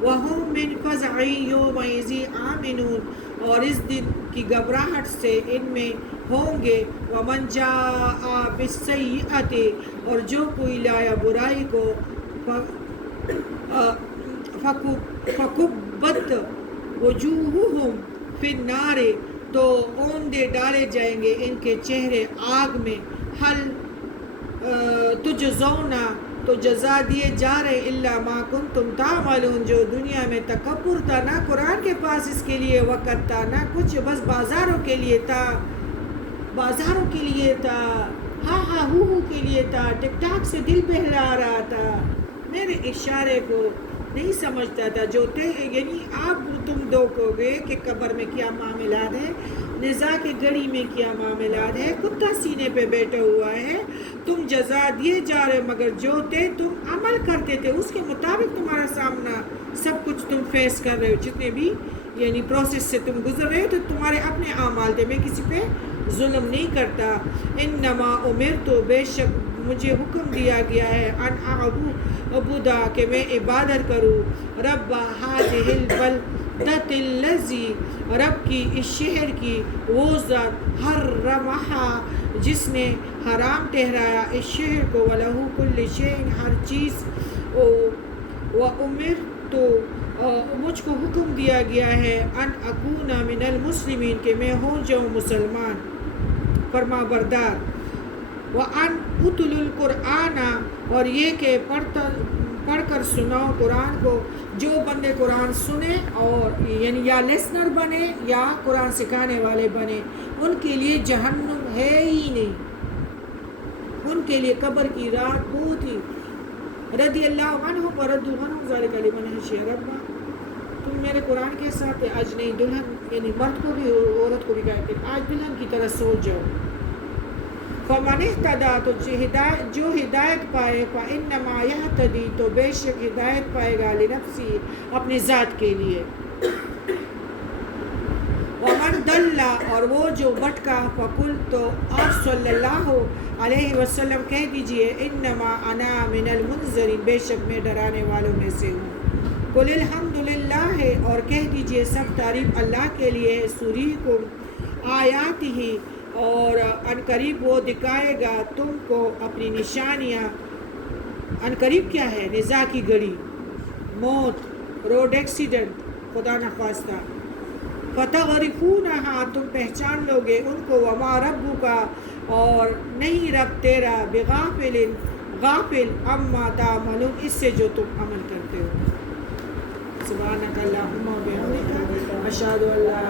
وَهُمْ مِنْ فَزْعٍ يَوْمَئِذٍ آمِنُونَ اور اس دن کی گھبراہٹ سے ان میں ہوں گے وَمَنْ جَاءَ بِالسَّيِّئَةِ اور جو کوئی لایا برائی کو فَكُبَّتْ وُجُوهُهُمْ فِي النَّارِ تو اوندے ڈالے جائیں گے ان کے چہرے آگ میں حل تجزونا تو جزا دیے جا رہے الا ما کنتم تعملون جو دنیا میں تکبر تھا نہ قرآن کے پاس اس کے لیے وقت تھا نہ کچھ بس بازاروں کے لیے تھا ہاں ہاں ہو کے لیے تھا ٹک ٹاک سے دل بہلا رہا تھا میرے اشارے کو نہیں سمجھتا تھا جو یعنی آپ تم دو کو گے کہ قبر میں کیا معاملات ہے نزا کے گڑی میں کیا معاملات ہے کتا سینے پہ بیٹھا ہوا ہے تم جزا دیے جا رہے مگر جو تھے تم عمل کرتے تھے اس کے مطابق تمہارا سامنا سب کچھ تم فیس کر رہے ہو جتنے بھی یعنی پروسیس سے تم گزر رہے ہو تو تمہارے اپنے اعمال تھے میں کسی پہ ظلم نہیں کرتا انما امرت بے شک مجھے حکم دیا گیا ہے ان اعبدا کہ میں عبادت کروں رب هذه البلدۃ الذی رب کی اس شہر کی وہ ذات حرمہا جس نے حرام ٹھہرایا اس شہر کو وَلَهُ كُلِّ شَيْءٍ ہر چیز وَأُمِرْتُ مجھ کو حکم دیا گیا ہے ان اکون من المسلمین کہ میں ہو جاؤں مسلمان فرما بردار وَأَنْ أُتْلُ الْقُرْآنَ اور یہ کہ پڑھ کر سناؤ قرآن کو جو بندے قرآن سنے اور یعنی یا لیسنر بنے یا قرآن سکھانے والے بنے ان کے لیے جہنم ہے ہی نہیں ان کے لیے قبر کی رات بہت ہی رضی اللہ عنہ وردوا عنہ ذلک لمن خشی ربہ تم میرے قرآن کے ساتھ آج نہیں دلہن یعنی مرد کو بھی عورت کو بھی کہتے ہیں آج دلہن کی طرح سو جاؤ فمن اہتدیٰ تو جو ہدایت پائے فإنما یہتدی تو بے شک ہدایت پائے گا لنفسی اپنی ذات کے لیے ومن ضل اور وہ جو بھٹکا فقل تو آپ صلی اللہ علیہ وسلم کہہ دیجئے انما انا من المنذرین بے شک میں ڈرانے والوں میں سے ہوں قل الحمدللہ اور کہہ دیجئے سب تعریف اللہ کے لیے سریکم آیاتہ اور ان قریب وہ دکھائے گا تم کو اپنی نشانیاں ان قریب کیا ہے؟ نزاع کی گھڑی، موت، روڈ ایکسیڈنٹ، خدا نخواستہ. فتغرفونہا تم پہچان لوگے ان کو، وما ربک اور نہیں رب تیرا بغافل غافل اما تعملون اس سے جو تم عمل کرتے ہو. سبحانک اللہم و بحمدک اشہد ان لا